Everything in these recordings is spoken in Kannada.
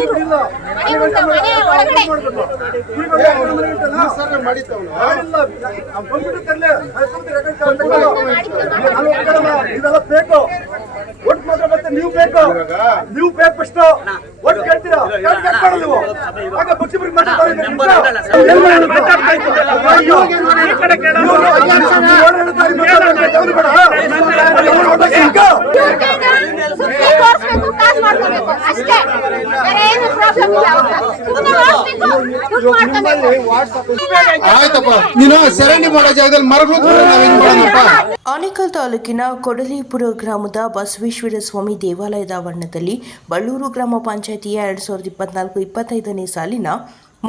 ಇದೆಲ್ಲ ಬೇಕು. ಒಟ್ಟು ಮಾತ್ರ ಮತ್ತೆ ನೀವು ಬೇಕು, ನೀವು ಬೇಕು ಫಸ್ಟ್ ಒಟ್ಟು ಕೇಳ್ತೀರಾ? ನೀವು ಆಗ ಪಕ್ಷಿ ಆಯ್ತಪ್ಪ, ನೀನು ಸರಣಿ ಮಾಡೋ ಜಾಗದಲ್ಲಿ ಮರಗಳು. ಆನೇಕಲ್ ತಾಲೂಕಿನ ಕೊಡಲಿಪುರ ಗ್ರಾಮದ ಬಸವೇಶ್ವರ ಸ್ವಾಮಿ ದೇವಾಲಯದ ಆವರಣದಲ್ಲಿ ಬಳ್ಳೂರು ಗ್ರಾಮ ಪಂಚಾಯಿತಿಯ 2024-25ನೇ ಸಾಲಿನ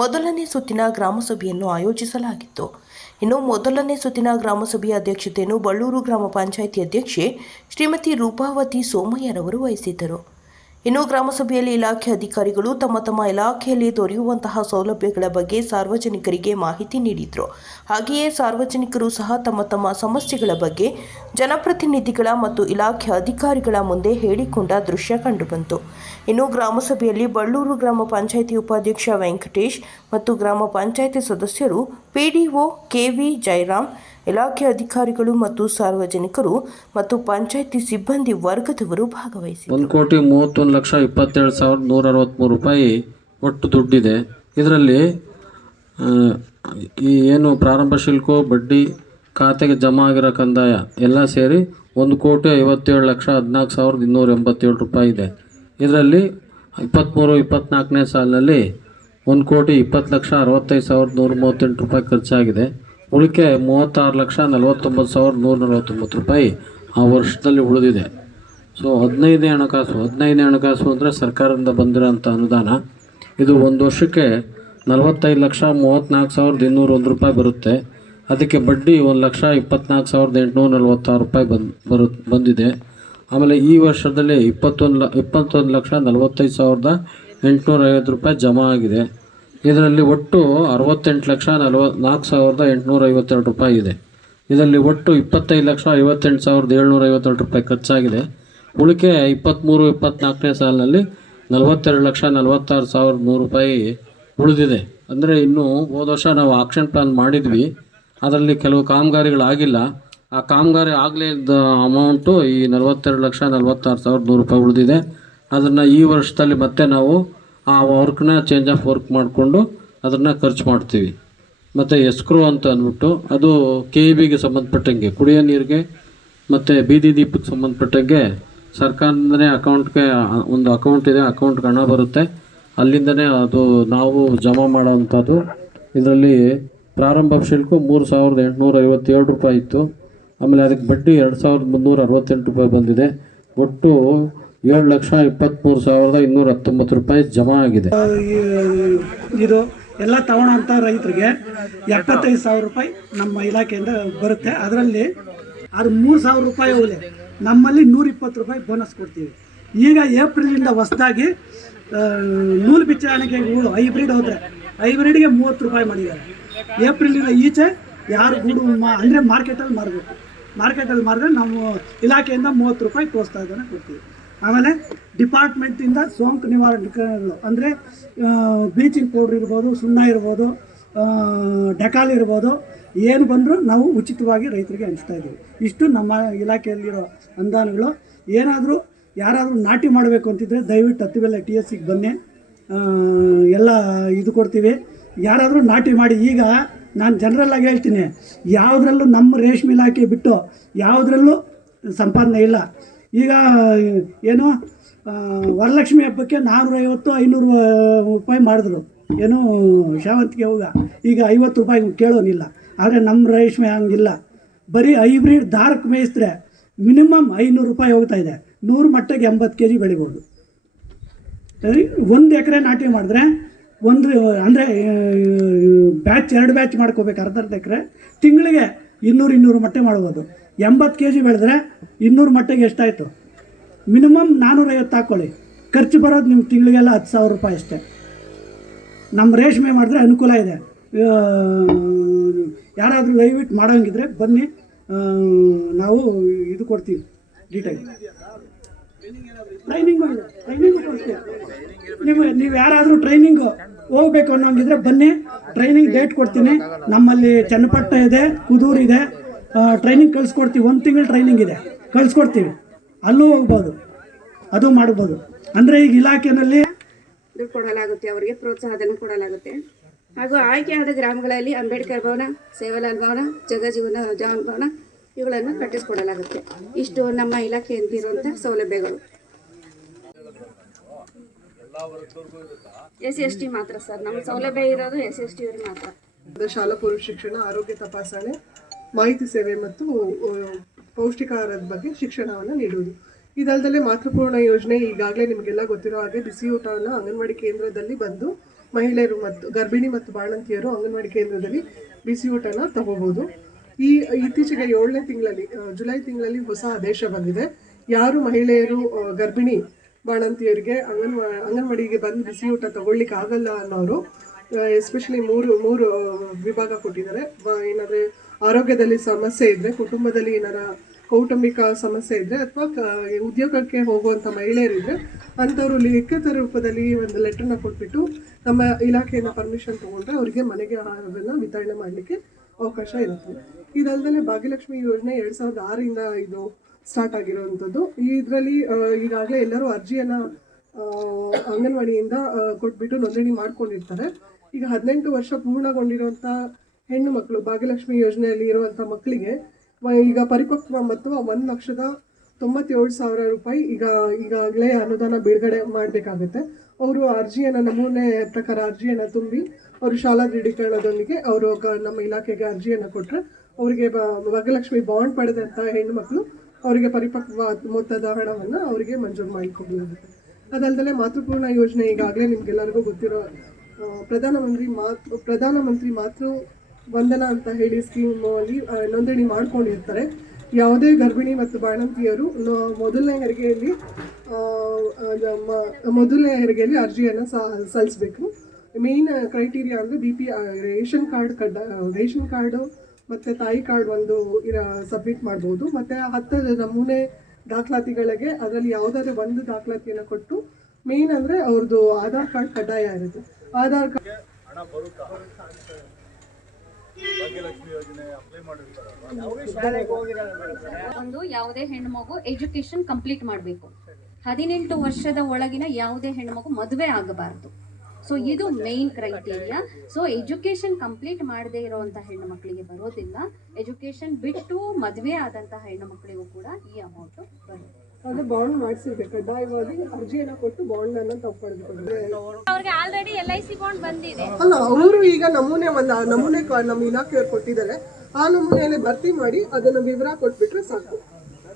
ಮೊದಲನೇ ಸುತ್ತಿನ ಗ್ರಾಮಸಭೆಯನ್ನು ಆಯೋಜಿಸಲಾಗಿತ್ತು. ಇನ್ನು ಮೊದಲನೇ ಸುತ್ತಿನ ಗ್ರಾಮಸಭೆಯ ಅಧ್ಯಕ್ಷತೆಯನ್ನು ಬಳ್ಳೂರು ಗ್ರಾಮ ಪಂಚಾಯಿತಿ ಅಧ್ಯಕ್ಷೆ ಶ್ರೀಮತಿ ರೂಪಾವತಿ ಸೋಮಯ್ಯರವರು ವಹಿಸಿದ್ದರು. ಇನ್ನು ಗ್ರಾಮಸಭೆಯಲ್ಲಿ ಇಲಾಖೆ ಅಧಿಕಾರಿಗಳು ತಮ್ಮ ತಮ್ಮ ಇಲಾಖೆಯಲ್ಲಿ ದೊರೆಯುವಂತಹ ಸೌಲಭ್ಯಗಳ ಬಗ್ಗೆ ಸಾರ್ವಜನಿಕರಿಗೆ ಮಾಹಿತಿ ನೀಡಿದರು. ಹಾಗೆಯೇ ಸಾರ್ವಜನಿಕರು ಸಹ ತಮ್ಮ ತಮ್ಮ ಸಮಸ್ಯೆಗಳ ಬಗ್ಗೆ ಜನಪ್ರತಿನಿಧಿಗಳ ಮತ್ತು ಇಲಾಖೆ ಅಧಿಕಾರಿಗಳ ಮುಂದೆ ಹೇಳಿಕೊಂಡ ದೃಶ್ಯ ಕಂಡುಬಂತು. ಇನ್ನು ಗ್ರಾಮಸಭೆಯಲ್ಲಿ ಬಳ್ಳೂರು ಗ್ರಾಮ ಪಂಚಾಯಿತಿ ಉಪಾಧ್ಯಕ್ಷ ವೆಂಕಟೇಶ್ ಮತ್ತು ಗ್ರಾಮ ಪಂಚಾಯಿತಿ ಸದಸ್ಯರು, ಪಿಡಿಒ ಕೆವಿ ಜಯರಾಮ್, ಇಲಾಖೆ ಅಧಿಕಾರಿಗಳು ಮತ್ತು ಸಾರ್ವಜನಿಕರು ಮತ್ತು ಪಂಚಾಯಿತಿ ಸಿಬ್ಬಂದಿ ವರ್ಗದವರು ಭಾಗವಹಿಸಿದರು. 1,31,27,163 ರೂಪಾಯಿ ಒಟ್ಟು ದುಡ್ಡಿದೆ. ಇದರಲ್ಲಿ ಈ ಏನು ಪ್ರಾರಂಭ ಶುಲ್ಕ, ಬಡ್ಡಿ, ಖಾತೆಗೆ ಜಮಾ ಆಗಿರೋ ಕಂದಾಯ ಎಲ್ಲ ಸೇರಿ 1,57,14,287 ರೂಪಾಯಿ ಇದೆ. ಇದರಲ್ಲಿ 23-24ನೇ ಸಾಲಿನಲ್ಲಿ 1,20,65,138 ರೂಪಾಯಿ ಖರ್ಚಾಗಿದೆ. ಉಳಿಕೆ 36,49,149 ರೂಪಾಯಿ ಆ ವರ್ಷದಲ್ಲಿ ಉಳಿದಿದೆ. ಸೊ 15ನೇ ಹಣಕಾಸು ಅಂದರೆ ಸರ್ಕಾರದಿಂದ ಬಂದಿರೋಂಥ ಅನುದಾನ. ಇದು ಒಂದು ವರ್ಷಕ್ಕೆ 45,34,201 ರೂಪಾಯಿ ಬರುತ್ತೆ. ಅದಕ್ಕೆ ಬಡ್ಡಿ 1,24,846 ರೂಪಾಯಿ ಬಂದಿದೆ. ಆಮೇಲೆ ಈ ವರ್ಷದಲ್ಲಿ 21,45,850 ರೂಪಾಯಿ ಜಮಾ ಆಗಿದೆ. ಇದರಲ್ಲಿ ಒಟ್ಟು 68,04,852 ರೂಪಾಯಿ ಇದೆ. ಇದರಲ್ಲಿ ಒಟ್ಟು 25,58,752 ರೂಪಾಯಿ ಖರ್ಚಾಗಿದೆ. ಉಳಿಕೆ 23-24ನೇ ಸಾಲಿನಲ್ಲಿ 42,46,100 ರೂಪಾಯಿ ಉಳಿದಿದೆ. ಅಂದರೆ ಇನ್ನು ಹೋದ ವರ್ಷ ನಾವು ಆಕ್ಷನ್ ಪ್ಲಾನ್ ಮಾಡಿದ್ವಿ, ಅದರಲ್ಲಿ ಕೆಲವು ಕಾಮಗಾರಿಗಳಾಗಿಲ್ಲ. ಆ ಕಾಮಗಾರಿ ಆಗಲೇ ಇದ್ದ ಅಮೌಂಟು ಈ 42,46,100 ರೂಪಾಯಿ ಉಳಿದಿದೆ. ಅದನ್ನು ಈ ವರ್ಷದಲ್ಲಿ ಮತ್ತೆ ನಾವು ಆ ವರ್ಕ್ನ ಚೇಂಜ್ ಆಫ್ ವರ್ಕ್ ಮಾಡಿಕೊಂಡು ಅದನ್ನು ಖರ್ಚು ಮಾಡ್ತೀವಿ. ಮತ್ತು ಎಸ್ಕ್ರೋ ಅಂತ ಅಂದ್ಬಿಟ್ಟು ಅದು KEBಗೆ ಸಂಬಂಧಪಟ್ಟಂಗೆ, ಕುಡಿಯೋ ನೀರಿಗೆ ಮತ್ತು ಬೀದಿ ದೀಪಕ್ಕೆ ಸಂಬಂಧಪಟ್ಟಂಗೆ ಸರ್ಕಾರದಿಂದನೇ ಅಕೌಂಟ್ಗೆ ಒಂದು ಅಕೌಂಟ್ ಇದೆ, ಅಕೌಂಟ್ಗೆ ಹಣ ಬರುತ್ತೆ. ಅಲ್ಲಿಂದನೇ ಅದು ನಾವು ಜಮಾ ಮಾಡೋವಂಥದ್ದು. ಇದರಲ್ಲಿ ಪ್ರಾರಂಭ ಶುಲ್ಕ 3,857 ರೂಪಾಯಿ ಇತ್ತು. ಆಮೇಲೆ ಅದಕ್ಕೆ ಬಡ್ಡಿ 2,368 ರೂಪಾಯಿ ಬಂದಿದೆ. ಒಟ್ಟು 7,23,219 ರೂಪಾಯಿ ಜಮಾ ಆಗಿದೆ. ಇದು ಎಲ್ಲ ತಗೊಳ್ಳೋಂಥ ರೈತರಿಗೆ 75,000 ರೂಪಾಯಿ ನಮ್ಮ ಇಲಾಖೆಯಿಂದ ಬರುತ್ತೆ. ಅದರಲ್ಲಿ ಅದು 3,000 ರೂಪಾಯಿ ಹೋಗಲಿ, ನಮ್ಮಲ್ಲಿ 120 ರೂಪಾಯಿ ಬೋನಸ್ ಕೊಡ್ತೀವಿ. ಈಗ ಏಪ್ರಿಲಿಂದ ಹೊಸದಾಗಿ ನೂಲು ಬಿಚ್ಚಾಣಿಕೆ ಗೂಡು ಹೈಬ್ರಿಡ್ ಹೋದರೆ ಹೈಬ್ರಿಡ್ಗೆ 30 ರೂಪಾಯಿ ಮಾಡಿದ್ದಾರೆ. ಏಪ್ರಿಲಿಂದ ಈಚೆ ಯಾರು ಗೂಡು ಅಂದರೆ ಮಾರ್ಕೆಟಲ್ಲಿ ಮಾರಬೇಕು. ಮಾರ್ಕೆಟಲ್ಲಿ ಮಾರಿದ್ರೆ ನಾವು ಇಲಾಖೆಯಿಂದ 30 ರೂಪಾಯಿ ಪ್ರೋತ್ಸಾಹನ ಕೊಡ್ತೀವಿ. ಆಮೇಲೆ ಡಿಪಾರ್ಟ್ಮೆಂಟಿಂದ ಸೋಂಕು ನಿವಾರಕಗಳು ಅಂದರೆ ಬ್ಲೀಚಿಂಗ್ ಪೌಡ್ರ್ ಇರ್ಬೋದು, ಸುಣ್ಣ ಇರ್ಬೋದು, ಡೆಕಾಲ್ ಇರ್ಬೋದು, ಏನು ಬಂದರೂ ನಾವು ಉಚಿತವಾಗಿ ರೈತರಿಗೆ ಹಂಚ್ತಾ ಇದ್ದೀವಿ. ಇಷ್ಟು ನಮ್ಮ ಇಲಾಖೆಯಲ್ಲಿರೋ ಅನುದಾನಗಳು. ಏನಾದರೂ ಯಾರಾದರೂ ನಾಟಿ ಮಾಡಬೇಕು ಅಂತಿದ್ರೆ ದಯವಿಟ್ಟು ಹತ್ತಿಬೆಲೆ TSCಗೆ ಬನ್ನಿ, ಎಲ್ಲ ಇದು ಕೊಡ್ತೀವಿ. ಯಾರಾದರೂ ನಾಟಿ ಮಾಡಿ. ಈಗ ನಾನು ಜನರಲ್ಲಾಗಿ ಹೇಳ್ತೀನಿ, ಯಾವುದ್ರಲ್ಲೂ ನಮ್ಮ ರೇಷ್ಮೆ ಇಲಾಖೆ ಬಿಟ್ಟು ಯಾವುದ್ರಲ್ಲೂ ಸಂಪಾದನೆ ಇಲ್ಲ. ಈಗ ಏನು ವರಲಕ್ಷ್ಮಿ ಹಬ್ಬಕ್ಕೆ 450-500 ರೂಪಾಯಿ ಮಾಡಿದ್ರು, ಏನು ಶಾವಂತಿಗೆ ಹೂವು. ಈಗ 50 ರೂಪಾಯಿ ಕೇಳೋನಿಲ್ಲ. ಆದರೆ ನಮ್ಮ ರೇಷ್ಮೆ ಹಂಗಿಲ್ಲ. ಬರೀ ಹೈಬ್ರಿಡ್ ದಾರಕ್ಕೆ ಮೇಯಿಸಿದ್ರೆ ಮಿನಿಮಮ್ 500 ರೂಪಾಯಿ ಹೋಗ್ತಾ ಇದೆ. 100 ಮಟ್ಟಿಗೆ 80 kg ಬೆಳಿಬೋದು. 1 ಎಕರೆ ನಾಟಿ ಮಾಡಿದ್ರೆ ಒಂದು ಅಂದರೆ ಬ್ಯಾಚ್ 2 ಬ್ಯಾಚ್ ಮಾಡ್ಕೋಬೇಕು. ಅರ್ಧ ಎಕರೆ ತಿಂಗಳಿಗೆ 200 ಮಟ್ಟೆ ಮಾಡ್ಬೋದು. 80 kg ಬೆಳೆದ್ರೆ 200 ಮಟ್ಟಿಗೆ ಎಷ್ಟಾಯಿತು? ಮಿನಿಮಮ್ 450 ಹಾಕ್ಕೊಳ್ಳಿ. ಖರ್ಚು ಬರೋದು ನಿಮ್ಮ ತಿಂಗಳಿಗೆಲ್ಲ 10,000 ರೂಪಾಯಿ ಅಷ್ಟೇ. ನಮ್ಮ ರೇಷ್ಮೆ ಮಾಡಿದ್ರೆ ಅನುಕೂಲ ಇದೆ. ಯಾರಾದರೂ ದಯವಿಟ್ಟು ಮಾಡೋಂಗಿದ್ರೆ ಬನ್ನಿ, ನಾವು ಇದು ಕೊಡ್ತೀವಿ ಡೀಟೇಲ್. ಟ್ರೈನಿಂಗು ಕೊಡ್ತೀವಿ. ನೀವು ಯಾರಾದರೂ ಟ್ರೈನಿಂಗ್ ಹೋಗ್ಬೇಕು ಅನ್ನೋಂಗಿದ್ರೆ ಬನ್ನಿ, ಟ್ರೈನಿಂಗ್ ಡೇಟ್ ಕೊಡ್ತೀನಿ. ನಮ್ಮಲ್ಲಿ ಚನ್ನಪಟ್ಟ ಇದೆ, ಕುದೂರು ಇದೆ, ಟ್ರೈನಿಂಗ್ ಕಳಿಸ್ಕೊಡ್ತೀವಿ. 1 ತಿಂಗಳು ಟ್ರೈನಿಂಗ್ ಇದೆ, ಕಳಿಸ್ಕೊಡ್ತೀವಿ. ಅಲ್ಲೂ ಹೋಗ್ಬೋದು, ಅದು ಮಾಡ್ಬೋದು. ಅಂದರೆ ಈಗ ಇಲಾಖೆಯಲ್ಲಿ ಕೊಡಲಾಗುತ್ತೆ, ಅವರಿಗೆ ಪ್ರೋತ್ಸಾಹಧನ ಕೊಡಲಾಗುತ್ತೆ. ಹಾಗೂ ಆಯ್ಕೆಯಾದ ಗ್ರಾಮಗಳಲ್ಲಿ ಅಂಬೇಡ್ಕರ್ ಭವನ, ಸೇವಾಲಾಲ್ ಭವನ, ಜಗಜೀವನ ಜಾನ್ ಭವನ ಇವುಗಳನ್ನು ಕಟ್ಟಿಸಿಕೊಡಲಾಗುತ್ತೆ. ಇಷ್ಟು ನಮ್ಮ ಇಲಾಖೆಯಂತಿರುವಂಥ ಸೌಲಭ್ಯಗಳು. SC/ST ಮಾತ್ರ ಸರ್, ನಮ್ಮ ಸೌಲಭ್ಯ ಇರೋದು SC/ST ಅವರಿಗೆ ಮಾತ್ರ. ಶಾಲಾ ಪೂರ್ವ ಶಿಕ್ಷಣ, ಆರೋಗ್ಯ ತಪಾಸಣೆ, ಮಾಹಿತಿ ಸೇವೆ ಮತ್ತು ಪೌಷ್ಟಿಕಾಹಾರದ ಬಗ್ಗೆ ಶಿಕ್ಷಣವನ್ನು ನೀಡುವುದು. ಇದಲ್ಲದೆ ಮಾತೃಪೂರ್ಣ ಯೋಜನೆ ಈಗಾಗಲೇ ನಿಮಗೆಲ್ಲ ಗೊತ್ತಿರೋ ಹಾಗೆ ಬಿಸಿ ಊಟವನ್ನು ಅಂಗನವಾಡಿ ಕೇಂದ್ರದಲ್ಲಿ ಬಂದು ಮಹಿಳೆಯರು ಮತ್ತು ಗರ್ಭಿಣಿ ಮತ್ತು ಬಾಣಂತಿಯರು ಅಂಗನವಾಡಿ ಕೇಂದ್ರದಲ್ಲಿ ಬಿಸಿ ಊಟನ ತಗೋಬಹುದು. ಇತ್ತೀಚೆಗೆ 7ನೇ ತಿಂಗಳಲ್ಲಿ ಜುಲೈ ತಿಂಗಳಲ್ಲಿ ಹೊಸ ಆದೇಶ ಬಂದಿದೆ. ಯಾರು ಮಹಿಳೆಯರು ಗರ್ಭಿಣಿ ಬಾಣಂತಿಯರಿಗೆ ಅಂಗನವಾಡಿಗೆ ಬಂದು ಬಿಸಿ ಊಟ ತಗೊಳ್ಳಿಕ್ಕೆ ಆಗಲ್ಲ ಅನ್ನೋರು, ಎಸ್ಪೆಷಲಿ ಮೂರು ವಿಭಾಗ ಕೊಟ್ಟಿದ್ದಾರೆ. ಏನಾದರೆ ಆರೋಗ್ಯದಲ್ಲಿ ಸಮಸ್ಯೆ ಇದ್ದರೆ, ಕುಟುಂಬದಲ್ಲಿ ಏನಾರ ಕೌಟುಂಬಿಕ ಸಮಸ್ಯೆ ಇದ್ದರೆ, ಅಥವಾ ಉದ್ಯೋಗಕ್ಕೆ ಹೋಗುವಂಥ ಮಹಿಳೆಯರಿದ್ದರೆ ಅಂಥವರು ಲಿಖಿತ ರೂಪದಲ್ಲಿ ಒಂದು ಲೆಟರ್ನ ಕೊಟ್ಬಿಟ್ಟು ನಮ್ಮ ಇಲಾಖೆಯಿಂದ ಪರ್ಮಿಷನ್ ತೊಗೊಂಡ್ರೆ ಅವರಿಗೆ ಮನೆಗೆ ಆಹಾರವನ್ನು ವಿತರಣೆ ಮಾಡಲಿಕ್ಕೆ ಅವಕಾಶ ಇರುತ್ತೆ. ಇದಲ್ಲದೆ ಭಾಗ್ಯಲಕ್ಷ್ಮಿ ಯೋಜನೆ 2006ರಿಂದ ಇದು ಸ್ಟಾರ್ಟ್ ಆಗಿರುವಂಥದ್ದು. ಇದರಲ್ಲಿ ಈಗಾಗಲೇ ಎಲ್ಲರೂ ಅರ್ಜಿಯನ್ನು ಅಂಗನವಾಡಿಯಿಂದ ಕೊಟ್ಬಿಟ್ಟು ನೋಂದಣಿ ಮಾಡ್ಕೊಂಡಿರ್ತಾರೆ. ಈಗ 18 ವರ್ಷ ಪೂರ್ಣಗೊಂಡಿರುವಂಥ ಹೆಣ್ಣು ಮಕ್ಕಳು ಭಾಗ್ಯಲಕ್ಷ್ಮಿ ಯೋಜನೆಯಲ್ಲಿ ಇರುವಂಥ ಮಕ್ಕಳಿಗೆ ಈಗ ಪರಿಪಕ್ವ ಮತ್ತು 1,97,000 ರೂಪಾಯಿ ಈಗಾಗಲೇ ಅನುದಾನ ಬಿಡುಗಡೆ ಮಾಡಬೇಕಾಗುತ್ತೆ. ಅವರು ಅರ್ಜಿಯನ್ನು ನಮೂನೆ ಪ್ರಕಾರ ಅರ್ಜಿಯನ್ನು ತುಂಬಿ ಅವರು ಶಾಲಾ ದೃಢೀಕರಣದೊಂದಿಗೆ ಅವರು ನಮ್ಮ ಇಲಾಖೆಗೆ ಅರ್ಜಿಯನ್ನು ಕೊಟ್ಟರೆ ಅವರಿಗೆ ಭಾಗ್ಯಲಕ್ಷ್ಮಿ ಬಾಂಡ್ ಪಡೆದಂಥ ಹೆಣ್ಣು ಮಕ್ಕಳು ಅವರಿಗೆ ಪರಿಪಕ್ವ ಮೊತ್ತದ ಹಣವನ್ನು ಅವರಿಗೆ ಮಂಜೂರು ಮಾಡಿಕೊಡಲಾಗುತ್ತೆ. ಅದಲ್ಲದೆ ಮಾತೃಪೂರ್ಣ ಯೋಜನೆ ಈಗಾಗಲೇ ನಿಮಗೆಲ್ಲರಿಗೂ ಗೊತ್ತಿರೋ ಪ್ರಧಾನಮಂತ್ರಿ ಮಾತೃ ವಂದನಾ ಅಂತ ಹೇಳಿ ಸ್ಕೀಮಲ್ಲಿ ನೋಂದಣಿ ಮಾಡ್ಕೊಂಡಿರ್ತಾರೆ. ಯಾವುದೇ ಗರ್ಭಿಣಿ ಮತ್ತು ಬಾಣಂತಿಯರು ಮೊದಲನೇ ಹೆರಿಗೆಯಲ್ಲಿ ಅರ್ಜಿಯನ್ನು ಸಲ್ಲಿಸಬೇಕು. ಮೇನ್ ಕ್ರೈಟೀರಿಯಾ ಅಂದರೆ ರೇಷನ್ ಕಾರ್ಡು ಮತ್ತು ತಾಯಿ ಕಾರ್ಡ್ ಒಂದು ಸಬ್ಮಿಟ್ ಮಾಡ್ಬೋದು. ಮತ್ತು 10 ನಮೂನೆ ದಾಖಲಾತಿಗಳಿಗೆ ಅದರಲ್ಲಿ ಯಾವುದಾದ್ರೂ ಒಂದು ದಾಖಲಾತಿಯನ್ನು ಕೊಟ್ಟು, ಮೇನ್ ಅಂದರೆ ಅವ್ರದ್ದು ಆಧಾರ್ ಕಾರ್ಡ್ ಕಡ್ಡಾಯ ಇರುತ್ತೆ. ಆಧಾರ್ ಕಾರ್ಡ್ ಒಂದು ಯಾವುದೇ ಹೆಣ್ಣು ಮಗು ಎಜುಕೇಶನ್ ಕಂಪ್ಲೀಟ್ ಮಾಡಬೇಕು. 18 ವರ್ಷದ ಒಳಗಿನ ಯಾವುದೇ ಹೆಣ್ಣು ಮಗು ಮದುವೆ ಆಗಬಾರದು. ಸೊ ಇದು main criteria. So education complete ಮಾಡದೇ ಇರುವಂತಹ ಹೆಣ್ಣು ಮಕ್ಕಳಿಗೆ ಬರೋದಿಲ್ಲ. ಎಜುಕೇಶನ್ ಬಿಟ್ಟು ಮದುವೆ ಆದಂತಹ ಹೆಣ್ಣು ಮಕ್ಕಳಿಗೂ ಕೂಡ ಈ ಅಮೌಂಟ್ ಬರುತ್ತೆ. ಅದು ಬಾಂಡ್ ಮಾಡಿಸಿರ್ಬೇಕು, ಕಡ್ಡಾಯವಾಗಿ ಅರ್ಜಿಯನ್ನು ಕೊಟ್ಟು ಬಾಂಡ್ ಅನ್ನು ತಗೊಳ್ಬೇಕು. ಅವ್ರಿಗೆ ಆಲ್ರೆಡಿ LIC ಬಾಂಡ್ ಬಂದಿದೆ ಅಲ್ಲ, ಅವರು ಈಗ ನಮೂನೆ ನಮ್ಮ ಇಲಾಖೆಯವರು ಕೊಟ್ಟಿದ್ದಾರೆ. ಆ ನಮೂನೆಯಲ್ಲಿ ಭರ್ತಿ ಮಾಡಿ ಅದನ್ನು ವಿವರ ಕೊಟ್ಬಿಟ್ರೆ ಸಾಕು.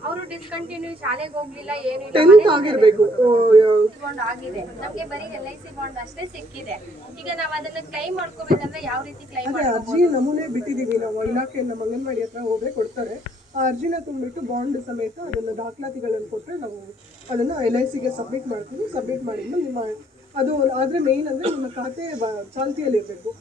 ಅವರು ಡಿಸ್ಕಂಟಿನ್ಯೂ ಶಾಲೆಗೆ ಹೋಗ್ಲಿಲ್ಲ, ಏನಿಲ್ಲ, 10th ಆಗಿರ್ಬೇಕು ಬಾಂಡ್ ಆಗಿದೆ. ನಮ್ಗೆ ಬರೀ LIC ಬಾಂಡ್ ಅಷ್ಟೇ ಸಿಕ್ಕಿದೆ. ಈಗ ನಾವ್ ಅದನ್ನ ಕ್ಲೈಮ್ ಮಾಡ್ಕೋಬೇಕಂದ್ರೆ ಯಾವ ರೀತಿ ಕ್ಲೈಮ್ ಅರ್ಜಿ ನಮೂನೆ ಬಿಟ್ಟಿದೀವಿ ನಾವು ಇಲಾಖೆ, ನಮ್ಮ ಅಂಗನವಾಡಿ ಹತ್ರ ಹೋದ್ರೆ ಕೊಡ್ತಾರೆ. ಆ ಅರ್ಜಿನ ತುಂಬಿಟ್ಟು ಬಾಂಡ್ ಸಮೇತ ಅದನ್ನ ದಾಖಲಾತಿಗಳನ್ನು ಕೊಟ್ಟರೆ ನಾವು ಅದನ್ನ LICಗೆ ಸಬ್ಮಿಟ್ ಮಾಡ್ತೀವಿ. ಸಬ್ಮಿಟ್ ಮಾಡಿದ್ಮೇಲೆ ನಿಮ್ಮ ಅದು ಆದ್ರೆ ಮೇನ್ ಅಂದ್ರೆ ನಿಮ್ಮ ಖಾತೆ ಚಾಲ್ತಿಯಲ್ಲಿ ಇರ್ಬೇಕು.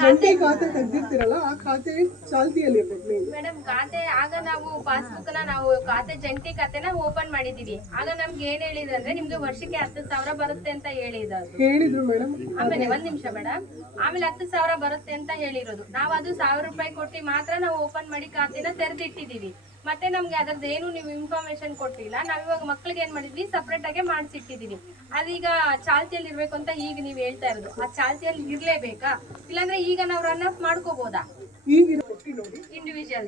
ಜಂಟಿ ಖಾತೆ ತೆಗ್ದಿರ್ತೀರಲ್ಲ, ಆ ಖಾತೆ ಚಾಲ್ತಿಯಲ್ಲಿ ಇರ್ಬೇಕು ಮೇನ್. ಮೇಡಮ್ ಖಾತೆ ಆಗ ನಾವು ಪಾಸ್ಬುಕ್ ನಾವು ಖಾತೆ ಜಂಟಿ ಖಾತೆನ ಓಪನ್ ಮಾಡಿದೀವಿ. ಆಗ ನಮ್ಗೆ ಏನ್ ಹೇಳಿದ್ರು ಅಂದ್ರೆ ನಿಮ್ಗೆ ವರ್ಷಕ್ಕೆ 10,000 ಬರುತ್ತೆ ಅಂತ ಹೇಳಿದ್ರು ಮೇಡಮ್. ಆಮೇಲೆ 1 ನಿಮಿಷ ಮೇಡಮ್, ಆಮೇಲೆ 10,000 ಬರುತ್ತೆ ಅಂತ ಹೇಳಿರೋದು. ನಾವು ಅದು 1,000 ರೂಪಾಯಿ ಕೊಟ್ಟು ಮಾತ್ರ ನಾವು ಓಪನ್ ಮಾಡಿ ಖಾತೆನ ತೆರೆದಿಟ್ಟಿದೀವಿ. ಮತ್ತೆ ನಮ್ಗೆ ಅದ್ರದ್ದು ಏನು ನೀವು ಇನ್ಫಾರ್ಮೇಶನ್ ಕೊಟ್ಟಿಲ್ಲ. ನಾವ್ ಇವಾಗ ಮಕ್ಳಿಗೆ ಏನ್ ಮಾಡಿದ್ವಿ, ಸಪ್ರೇಟ್ ಆಗಿ ಮಾಡಿಸಿಟ್ಟಿದೀವಿ. ಅದೀಗ ಚಾಲ್ತಿಯಲ್ಲಿ ಇರ್ಬೇಕು ಅಂತ ಈಗ ನೀವ್ ಹೇಳ್ತಾ ಇರೋದು, ಆ ಚಾಲ್ತಿಯಲ್ಲಿ ಇರ್ಲೇಬೇಕಾ? ಇಲ್ಲಾಂದ್ರೆ ಈಗ ನಾವು ರನ್ ಆಫ್ ಮಾಡ್ಕೋಬಹುದಾ ಇಂಡಿವಿಜುವಲ್?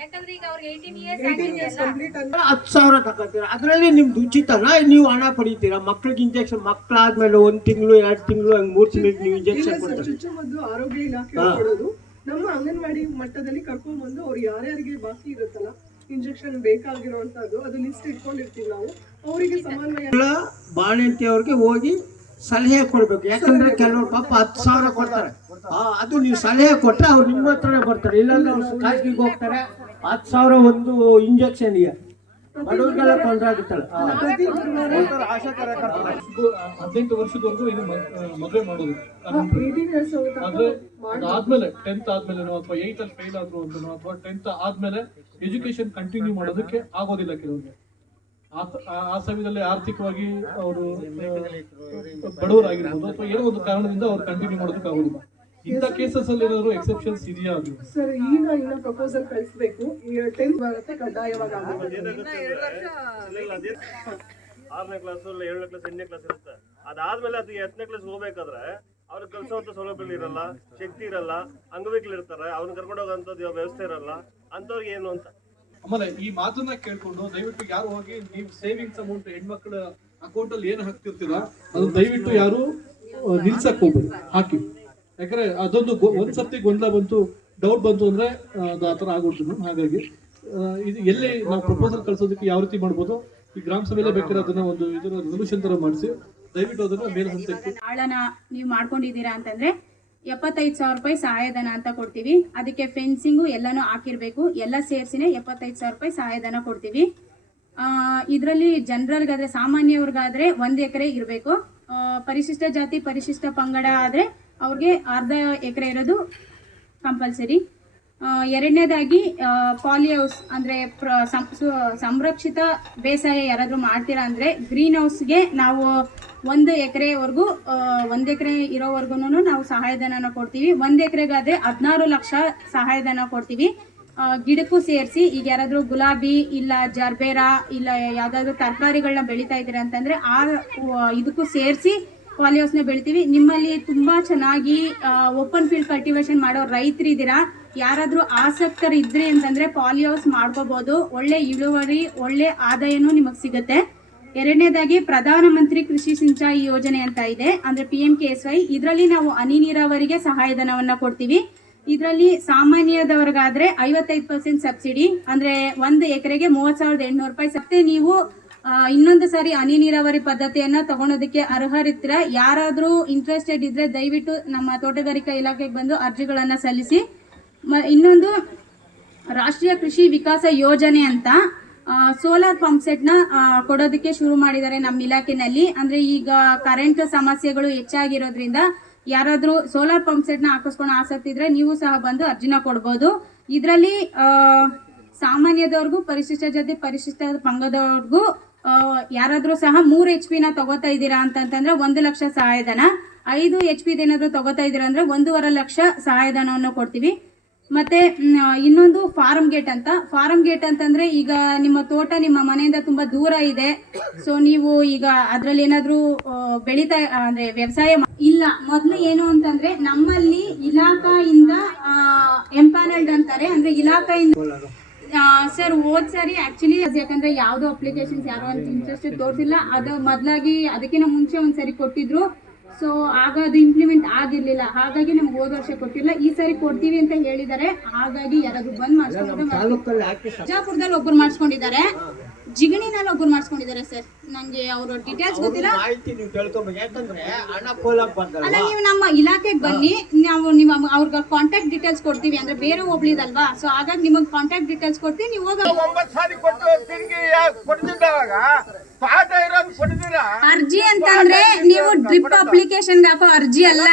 ಯಾಕಂದ್ರೆ ಈಗ ಅವ್ರಿಗೆ 18 ಇಯರ್ಸ್ ಆಗಿದೆಯಲ್ಲ. 10,000 ತಗೋತೀರಾ, ಅದರಲ್ಲಿ ನಿಮ್ದು ಉಚಿತನ? ನೀವು ಹಣ ಪಡಿತೀರಾ? ಮಕ್ಳಿಗೆ ಇಂಜೆಕ್ಷನ್ ಮಕ್ಕಳಾದ್ಮೇಲೆ 1 ತಿಂಗಳು 2 ತಿಂಗಳು 3 ತಿಂಗಳಿಗೆ ನೀವು ಇಂಜೆಕ್ಷನ್ ಕೊಡ್ತೀರಾ? ಚುಚ್ಚುಮದ್ದು ಆರೋಗ್ಯ ಇಲಾಖೆ ಕೊಡೋದು. ನಮ್ಮ ಅಂಗನವಾಡಿ ಮಟ್ಟದಲ್ಲಿ ಕರ್ಕೊಂಡ್ ಬಂದು ಅವ್ರು ಯಾರ್ಯಾರಿಗೆ ಬಾಕಿ ಇರುತ್ತಲ್ಲ ಇಂಜೆಕ್ಷನ್ ಬೇಕಾಗಿರುವಂತದ್ದು ಅದು ಲಿಸ್ಟ್ ಇಟ್ಕೊಂಡಿರ್ತೀವಿ ನಾವು. ಅವರಿಗೆ ಸಮನ್ವಯ ಬಾಣಂತಿಯವ್ರಿಗೆ ಹೋಗಿ ಸಲಹೆ ಕೊಡ್ಬೇಕು. ಯಾಕಂದ್ರೆ ಕೆಲವರು ಪಾಪ 10,000 ಕೊಡ್ತಾರೆ. ಅದು ನೀವು ಸಲಹೆ ಕೊಟ್ರೆ ಅವ್ರು ನಿಮ್ಮ ಹತ್ರನೇ ಬರ್ತಾರೆ. ಇಲ್ಲಾಂದ್ರೆ ಅವ್ರು ಖಾಸಗಿಗೆ ಹೋಗ್ತಾರೆ. 10,000 ಒಂದು ಇಂಜೆಕ್ಷನ್ಗೆ ಬಡವರಿಗೆಲ್ಲ ತೊಂದರೆ ಆಗುತ್ತಲ್ಲ. 18 ವರ್ಷದವರೆಗೂ ಏನು ಮದುವೆ ಮಾಡೋದು. ಆದ್ಮೇಲೆ 10th ಆದ್ಮೇಲೆ ಅಥವಾ 8th ಅಲ್ಲಿ ಫೇಲ್ ಆದ್ರು ಅಂತನೋ ಅಥವಾ 10th ಆದ್ಮೇಲೆ ಎಜುಕೇಶನ್ ಕಂಟಿನ್ಯೂ ಮಾಡೋದಕ್ಕೆ ಆಗೋದಿಲ್ಲ ಕೆಲವ್ರಿಗೆ. ಆ ಸಮಯದಲ್ಲಿ ಆರ್ಥಿಕವಾಗಿ ಅವರು ಬಡವರಾಗಿರ್ಬೋದು ಅಥವಾ ಏನೋ ಒಂದು ಕಾರಣದಿಂದ ಅವ್ರು ಕಂಟಿನ್ಯೂ ಮಾಡೋದಕ್ಕಾಗೋದಿಲ್ಲ. ಇಂಥ ಕೇಸಸ್ ಅಲ್ಲಿ ಏನಾದ್ರು ಎಕ್ಸೆಪ್ಷನ್ಸ್ ಇದೆಯಾ ಅದು? ಸರ್ ಇನ್ನ ಪ್ರಪೋಸಲ್ ಕಳಿಸ್ಬೇಕು. 10th ಬರುತ್ತೆ ಕಡ್ಡಾಯವಾಗಿ ಆಗುತ್ತೆ. 6ನೇ ಕ್ಲಾಸ್ 7ನೇ ಕ್ಲಾಸ್ 8ನೇ ಕ್ಲಾಸ್ ಇರುತ್ತೆ. ಅದಾದ್ಮೇಲೆ ಅದು 8ನೇ ಕ್ಲಾಸ್ ಹೋಗ್ಬೇಕಾದ್ರೆ ಅವ್ರಿಗೆ ಕಲ್ಸೋಂಥ ಸೌಲಭ್ಯ ಇರಲ್ಲ, ಶಕ್ತಿ ಇರಲ್ಲ, ಅಂಗವಿಕಲ ಇರ್ತಾರೆ, ಅವ್ರನ್ನ ಕರ್ಕೊಂಡು ಹೋಗೋಂಥದ್ದು ವ್ಯವಸ್ಥೆ ಇರಲ್ಲ. ಅಂಥವ್ರಿಗೆ ಏನು ಅಂತ ಆಮೇಲೆ ಈ ಮಾತನ್ನ ಕೇಳ್ಕೊಂಡು ದಯವಿಟ್ಟು ಯಾರು ಹೋಗಿ ನೀವು ಸೇವಿಂಗ್ಸ್ ಅಮೌಂಟ್ ಹೆಣ್ಮಕ್ಳ ಅಕೌಂಟ್ ಅಲ್ಲಿ ಏನ್ ಹಾಕ್ತಿರ್ತೀರಾ ಅದನ್ನ ದಯವಿಟ್ಟು ಯಾರು ನಿಲ್ಸಕ್ ಹೋಗ್ಬೇಡಿ, ಹಾಕಿ. ಯಾಕಂದ್ರೆ ಅದೊಂದು ಒಂದ್ಸತಿ ಗೊಂದಲ ಬಂತು, ಡೌಟ್ ಬಂತು ಅಂದ್ರೆ ಅದು ಆತರ ಆಗ್ಬಿಡ್ತು. ಹಾಗಾಗಿ ಇದು ಎಲ್ಲಿ ನಾವು ಪ್ರಪೋಸಲ್ ಕಳ್ಸೋದಕ್ಕೆ ಯಾವ ರೀತಿ ಮಾಡ್ಬೋದು, ಈ ಗ್ರಾಮ ಸಭೆಯಲ್ಲೇ ಬೇಕಾದ್ರೆ ಅದನ್ನ ಒಂದು ಇದನ್ನ ರೆಸಲ್ಯೂಷನ್ ತರ ಮಾಡಿಸಿ ದಯವಿಟ್ಟು ಅದನ್ನ ಮೇಲ್ ಹಂತಕ್ಕೆ ಆಳನ ನೀವು ಮಾಡ್ಕೊಂಡಿದ್ದೀರಾ ಅಂತಂದ್ರೆ 75,000 ರೂಪಾಯಿ ಸಹಾಯಧನ ಅಂತ ಕೊಡ್ತೀವಿ. ಅದಕ್ಕೆ ಫೆನ್ಸಿಂಗು ಎಲ್ಲಾನು ಹಾಕಿರ್ಬೇಕು. ಎಲ್ಲ ಸೇರಿಸಿನೇ 75,000 ರೂಪಾಯಿ ಸಹಾಯಧನ ಕೊಡ್ತೀವಿ. ಇದರಲ್ಲಿ ಜನರಲ್ಗಾದ್ರೆ ಸಾಮಾನ್ಯವ್ರಿಗಾದ್ರೆ 1 ಎಕರೆ ಇರಬೇಕು. ಪರಿಶಿಷ್ಟ ಜಾತಿ ಪರಿಶಿಷ್ಟ ಪಂಗಡ ಆದರೆ ಅವ್ರಿಗೆ ಅರ್ಧ ಎಕರೆ ಇರೋದು ಕಂಪಲ್ಸರಿ. ಎರಡನೇದಾಗಿ ಪಾಲಿ ಹೌಸ್ ಅಂದರೆ ಸಂರಕ್ಷಿತ ಬೇಸಾಯ ಯಾರಾದರೂ ಮಾಡ್ತೀರಾ ಅಂದರೆ ಗ್ರೀನ್ ಹೌಸ್ಗೆ ನಾವು 1 ಎಕರೆವರೆಗೂ 1 ಎಕರೆ ಇರೋವರೆಗೂ ನಾವು ಸಹಾಯಧನ ಕೊಡ್ತೀವಿ. 1 ಎಕರೆಗಾದರೆ 16 ಲಕ್ಷ ಸಹಾಯಧನ ಕೊಡ್ತೀವಿ. ಗಿಡಕ್ಕೂ ಸೇರಿಸಿ ಈಗ ಯಾರಾದರೂ ಗುಲಾಬಿ ಇಲ್ಲ ಜರ್ಬೇರಾ ಇಲ್ಲ ಯಾವುದಾದ್ರೂ ತರಕಾರಿಗಳನ್ನ ಬೆಳೀತಾ ಇದ್ದೀರಾ ಅಂತಂದರೆ ಇದಕ್ಕೂ ಸೇರಿಸಿ ಪಾಲಿ ಹೌಸ್ನ ಬೆಳಿತೀವಿ. ನಿಮ್ಮಲ್ಲಿ ತುಂಬ ಚೆನ್ನಾಗಿ ಓಪನ್ ಫೀಲ್ಡ್ ಕಲ್ಟಿವೇಶನ್ ಮಾಡೋ ರೈತರಿದ್ದೀರಾ, ಯಾರಾದರೂ ಆಸಕ್ತರು ಇದ್ರಿ ಅಂತಂದರೆ ಪಾಲಿ ಹೌಸ್ ಮಾಡ್ಕೋಬೋದು. ಒಳ್ಳೆ ಇಳುವರಿ ಒಳ್ಳೆ ಆದಾಯನೂ ನಿಮಗೆ ಸಿಗುತ್ತೆ. ಎರಡನೇದಾಗಿ ಪ್ರಧಾನಮಂತ್ರಿ ಕೃಷಿ ಸಿಂಚಾಯಿ ಯೋಜನೆ ಅಂತ ಇದೆ, ಅಂದರೆ PMKSY. ಇದರಲ್ಲಿ ನಾವು ಹನಿ ನೀರಾವರಿಗೆ ಸಹಾಯಧನವನ್ನು ಕೊಡ್ತೀವಿ. ಇದರಲ್ಲಿ ಸಾಮಾನ್ಯದವ್ರಿಗಾದ್ರೆ 55% ಸಬ್ಸಿಡಿ, ಅಂದರೆ 1 ಎಕರೆಗೆ 30,800 ರೂಪಾಯಿ. ಮತ್ತೆ ನೀವು ಇನ್ನೊಂದು ಸಾರಿ ಹನಿ ನೀರಾವರಿ ಪದ್ಧತಿಯನ್ನ ತಗೊಳೋದಕ್ಕೆ ಅರ್ಹರಿರ್ತೀರ. ಯಾರಾದರೂ ಇಂಟ್ರೆಸ್ಟೆಡ್ ಇದ್ರೆ ದಯವಿಟ್ಟು ನಮ್ಮ ತೋಟಗಾರಿಕಾ ಇಲಾಖೆಗೆ ಬಂದು ಅರ್ಜಿಗಳನ್ನ ಸಲ್ಲಿಸಿ. ಇನ್ನೊಂದು ರಾಷ್ಟ್ರೀಯ ಕೃಷಿ ವಿಕಾಸ ಯೋಜನೆ ಅಂತ ಸೋಲಾರ್ ಪಂಪ್ ಸೆಟ್ನ ಕೊಡೋದಕ್ಕೆ ಶುರು ಮಾಡಿದ್ದಾರೆ ನಮ್ಮ ಇಲಾಖೆನಲ್ಲಿ. ಅಂದರೆ ಈಗ ಕರೆಂಟ್ ಸಮಸ್ಯೆಗಳು ಹೆಚ್ಚಾಗಿರೋದ್ರಿಂದ ಯಾರಾದರೂ ಸೋಲಾರ್ ಪಂಪ್ ಸೆಟ್ನ ಹಾಕಿಸ್ಕೊಂಡು ಆಸಕ್ತಿ ಇದ್ರೆ ನೀವು ಸಹ ಬಂದು ಅರ್ಜಿನ ಕೊಡ್ಬೋದು. ಇದರಲ್ಲಿ ಸಾಮಾನ್ಯದವ್ರಿಗೂ ಪರಿಶಿಷ್ಟ ಜಾತಿ ಪರಿಶಿಷ್ಟ ಪಂಗಡದವ್ರಿಗೂ ಯಾರಾದರೂ ಸಹ 3 HP ತಗೋತಾ ಇದ್ದೀರಾ ಅಂತಂದ್ರೆ 1 ಲಕ್ಷ ಸಹಾಯಧನ, 5 HP ಏನಾದರೂ ತಗೋತಾ ಇದ್ದೀರಾ ಅಂದ್ರೆ 1.5 ಲಕ್ಷ ಸಹಾಯಧನವನ್ನು ಕೊಡ್ತೀವಿ. ಮತ್ತೆ ಇನ್ನೊಂದು ಫಾರ್ಮ್ ಗೇಟ್ ಅಂತ. ಫಾರ್ಮ್ ಗೇಟ್ ಅಂತಂದ್ರೆ ಈಗ ನಿಮ್ಮ ತೋಟ ನಿಮ್ಮ ಮನೆಯಿಂದ ತುಂಬಾ ದೂರ ಇದೆ, ಸೊ ನೀವು ಈಗ ಅದ್ರಲ್ಲಿ ಏನಾದ್ರೂ ಬೆಳೀತಾ ಅಂದ್ರೆ ವ್ಯವಸಾಯ ಇಲ್ಲ. ಮೊದಲು ಏನು ಅಂತಂದ್ರೆ ನಮ್ಮಲ್ಲಿ ಇಲಾಖೆಯಿಂದ ಎಂಪ್ಯಾನಲ್ಡ್ ಅಂತಾರೆ, ಅಂದ್ರೆ ಇಲಾಖೆಯಿಂದ ಸರ್ ಹೋದ್ ಸರಿ ಆಕ್ಚುಲಿ ಯಾಕಂದ್ರೆ ಯಾವ್ದೋ ಅಪ್ಲಿಕೇಶನ್ಸ್ ಯಾರೋ ಅಂತ ಇಂಟ್ರೆಸ್ಟ್ ತೋರಿಸಿಲ್ಲ. ಅದು ಮೊದಲಾಗಿ ಅದಕ್ಕಿಂತ ಮುಂಚೆ ಒಂದ್ಸರಿ ಕೊಟ್ಟಿದ್ರು, ಸೊ ಆಗ ಅದು ಇಂಪ್ಲಿಮೆಂಟ್ ಆಗಿರ್ಲಿಲ್ಲ. ಹಾಗಾಗಿ ನಮ್ಗೆ ಹೋದ ವರ್ಷ ಕೊಟ್ಟಿಲ್ಲ, ಈ ಸಾರಿ ಕೊಡ್ತೀವಿ ಅಂತ ಹೇಳಿದ್ದಾರೆ. ಹಾಗಾಗಿ ಯಾರಾದ್ರೂ ಬಂದ್ ಮಾಡಿಸ್ಕೊಂಡು ಬಿಜಾಪುರದಲ್ಲಿ ಒಬ್ರು ಮಾಡಿಸ್ಕೊಂಡಿದ್ದಾರೆ, ಜಿಗಣಿನಲ್ಲಿ ಒಬ್ರು ಮಾಡಿಸ್ಕೊಂಡಿದ್ದಾರೆ ಸರ್. ನಂಗೆ ಅವ್ರ ಡೀಟೇಲ್ಸ್ ಗೊತ್ತಿಲ್ಲ. ಅಲ್ಲ ನೀವು ನಮ್ಮ ಇಲಾಖೆಗೆ ಬನ್ನಿ, ನಾವು ನಿಮ್ಮ ಅವ್ರಿಗೆ ಕಾಂಟ್ಯಾಕ್ಟ್ ಡೀಟೇಲ್ಸ್ ಕೊಡ್ತೀವಿ. ಅಂದ್ರೆ ಬೇರೆ ಒಬ್ಳಿದಲ್ವಾ, ಸೊ ಹಾಗಾಗಿ ನಿಮಗೆ ಕಾಂಟ್ಯಾಕ್ಟ್ ಡೀಟೇಲ್ಸ್ ಕೊಡ್ತೀವಿ. ನೀವು ಹೋಗ ಅರ್ಜಿ ಅಂತಂದ್ರೆ ನೀವು ಡ್ರಿಪ್ ಅಪ್ಲಿಕೇಶನ್ ಹಾಕೋ ಅರ್ಜಿ ಅಲ್ಲ,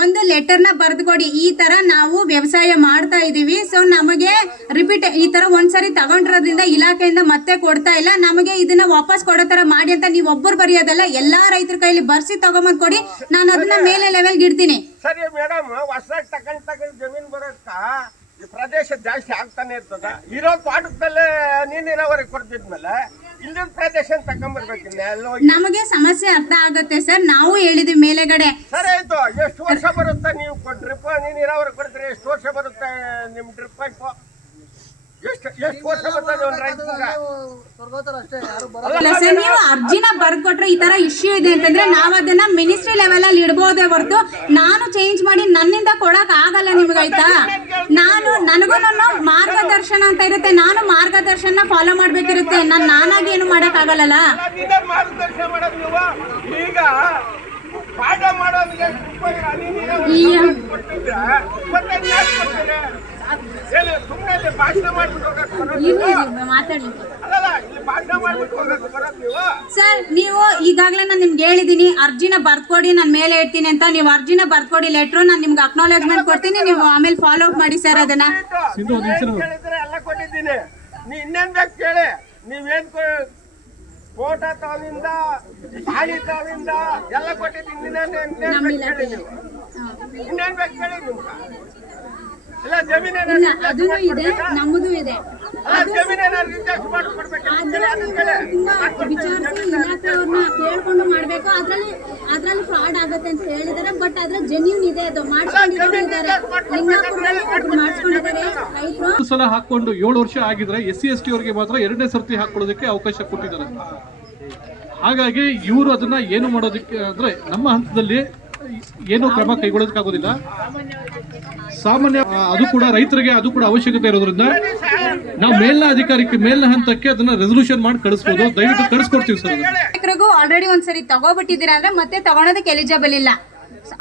ಒಂದು ಲೆಟರ್ ನ ಬರೆದು ಕೊಡಿ. ಈ ತರ ನಾವು ವ್ಯವಸಾಯ ಮಾಡ್ತಾ ಇದೀವಿ, ಸೊ ನಮಗೆ ರಿಪೀಟ್ ಈ ತರ ಒಂದ್ಸರಿ ತಗೊಂಡಿರೋದ್ರಿಂದ ಇಲಾಖೆಯಿಂದ ಮತ್ತೆ ಕೊಡ್ತಾ ಇಲ್ಲ, ನಮಗೆ ಇದನ್ನ ವಾಪಸ್ ಕೊಡೋ ತರ ಮಾಡಿ ಅಂತ ನೀವು ಒಬ್ಬರು ಬರೆಯೋದಲ್ಲ, ಎಲ್ಲಾ ರೈತರ ಕೈಲಿ ಬರ್ಸಿ ತಗೊಂಬಂದ್ ಕೊಡಿ. ನಾನು ಅದನ್ನ ಮೇಲೆ ಲೆವೆಲ್ಗೆ ಇಡ್ತೀನಿ. ಸರಿ ಮೇಡಮ್, ಹೊಸದಾಗಿ ತಗೊಂಡ್ ಜಮೀನ್ ಬರೋಕ್ಕ ಪ್ರದೇಶ ಜಾಸ್ತಿ ಆಗ್ತಾನೆ ಇರ್ತದ. ಇರೋ ತೋಟದಲ್ಲೇ ನೀರಾವರಿ ಕೊಡ್ತಿದ್ಮೇಲೆ ಇಲ್ಲಿನ ಪ್ರದೇಶ ತಗೊಂಡ್ಬರ್ಬೇಕಿಲ್ಲ. ನಮಗೆ ಸಮಸ್ಯೆ ಅರ್ಥ ಆಗುತ್ತೆ ಸರ್, ನಾವು ಹೇಳಿದ್ವಿ ಮೇಲೆಗಡೆ. ಸರಿ ಆಯ್ತು, ಎಷ್ಟು ವರ್ಷ ಬರುತ್ತೆ ನೀವು ಡ್ರಿಪ್ ನೀರಾವರಿ ಕೊಡ್ತೀರಿ? ಎಷ್ಟು ವರ್ಷ ಬರುತ್ತೆ ನಿಮ್ ಡ್ರಿಪ್ ಪೈಪ್? ಎಷ್ಟು ವರ್ಷ ಬರ್ತದೆ ಒಂದು ರೈತರಿಗೆ? ಅಲ್ಲ ಸರ್, ನೀವು ಅರ್ಜಿನ ಬರ್ಕೊಟ್ರೆ ಈ ತರ ಇಶ್ಯೂ ಇದೆ ಅಂತಂದ್ರೆ ನಾವು ಅದನ್ನ ಮಿನಿಸ್ಟ್ರಿ ಲೆವೆಲ್ ಅಲ್ಲಿ ಇಡಬಹುದೇ ಹೊರತು ನಾನು ಚೇಂಜ್ ಮಾಡಿ ನನ್ನಿಂದ ಕೊಡಕ್ ಆಗಲ್ಲ ನಿಮ್ಗಾಯ್ತಾ. ನನಗೂ ಮಾರ್ಗದರ್ಶನ ಅಂತ ಇರುತ್ತೆ, ನಾನು ಮಾರ್ಗದರ್ಶನ ಫಾಲೋ ಮಾಡ್ಬೇಕಿರುತ್ತೆ. ನಾನಾಗಿ ಏನು ಮಾಡಕ್ ಆಗಲ್ಲ. ಮಾರ್ಗದರ್ಶನ ಮಾಡೋದು ನೀವು ಈಗ ಪಾಠ ಮಾಡೋದಿಗೆ ಸರ್, ನೀವು ಈಗಾಗಲೇ ನಾನು ನಿಮ್ಗೆ ಹೇಳಿದೀನಿ ಅರ್ಜಿನ ಬರ್ಕೊಡಿ, ನಾನು ಮೇಲೆ ಇಡ್ತೀನಿ ಅಂತ. ನೀವು ಅರ್ಜಿನ ಬರ್ಕೊಡಿ, ಲೆಟ್ರು ನಾನು ನಿಮ್ಗೆ ಅಕ್ನಾಲೇಜ್ಮೆಂಟ್ ಕೊಡ್ತೀನಿ, ನೀವು ಆಮೇಲೆ ಫಾಲೋ ಅಪ್ ಮಾಡಿ ಸರ್ ಅದನ್ನ. ಎಲ್ಲ ಕೊಟ್ಟಿದ್ದೀನಿ, ಇನ್ನೇನ್ ಬೇಕು ಕೇಳಿ. ನೀವೇನ್ ಕೋಟ ತಾವಿಂದ ಪಾಣಿ ತಾವಿಂದ ಎಲ್ಲ ಕೊಟ್ಟಿದ್ದೀನಿ. ಇನ್ನೇನ್ ಬೇಕು ಕೇಳಿ ನಿಮ್ಗೆ? ಇಲ್ಲ ಜಮೀನೇನ ಅದೂ ಇದೆ, ನಮ್ಮದು ಇದೆ. ಜಮೀನೇನಾದ್ರು ರಿಜೆಕ್ಟ್ ಮಾಡಿ ಕೊಡ್ಬೇಕು. ವಿಚಾರಿಸಿ ಇಲಾಖೆಯವ್ರನ್ನ ಕೇಳ್ಕೊಂಡು ಮಾಡ್ಬೇಕು. ಅದ್ರಲ್ಲಿ ಫ್ರಾಡ್ ಆಗುತ್ತೆ ಅಂತ ಹೇಳಿದಾರೆ, ಬಟ್ ಅದ್ರ ಜೆನ್ಯೂನ್ ಇದೆ, ಅದು ಮಾಡ್ಕೊಂಡಿದ್ದಾರೆ. ಮಾಡ್ಸ್ಕೊಂಡಿದ್ದಾರೆ ರೈತರು. ಸಲ ಹಾಕೊಂಡು 7 ವರ್ಷ ಆಗಿದ್ರೆ SC/ST ಅವರಿಗೆ ಮಾತ್ರ 2ನೇ ಸರ್ತಿ ಹಾಕೊಳ್ಳೋದಕ್ಕೆ ಅವಕಾಶ ಕೊಟ್ಟಿದ್ದಾರೆ. ಹಾಗಾಗಿ ಇವರು ಅದನ್ನ ಏನು ಮಾಡೋದಕ್ಕೆ ಅಂದ್ರೆ ನಮ್ಮ ಹಂತದಲ್ಲಿ ಏನು ಕ್ರಮ ಕೈಗೊಳ್ಳೋದಕ್ಕಾಗೋದಿಲ್ಲ. ಸಾಮಾನ್ಯ ಅದು ಕೂಡ ರೈತರಿಗೆ ಅದು ಕೂಡ ಅವಶ್ಯಕತೆ ಇರೋದ್ರಿಂದ ನಾವು ಮೇಲಿನ ಅಧಿಕಾರಕ್ಕೆ ಮೇಲಿನ ಹಂತಕ್ಕೆ ಅದನ್ನ ರೆಸಲ್ಯೂಷನ್ ಮಾಡಿ ಕಳಿಸ್ಬೋದು. ದಯವಿಟ್ಟು ಕಳಿಸ್ಕೊಡ್ತೀವಿ ಸರ್. ಎಕರೆಗೂ ಆಲ್ರೆಡಿ ಒಂದ್ಸರಿ ತಗೋಬಿಟ್ಟಿದ್ದೀರಾ ಅಂದ್ರೆ ಮತ್ತೆ ತಗೊಳೋದಕ್ಕೆ ಎಲಿಜಿಬಲ್ ಇಲ್ಲ.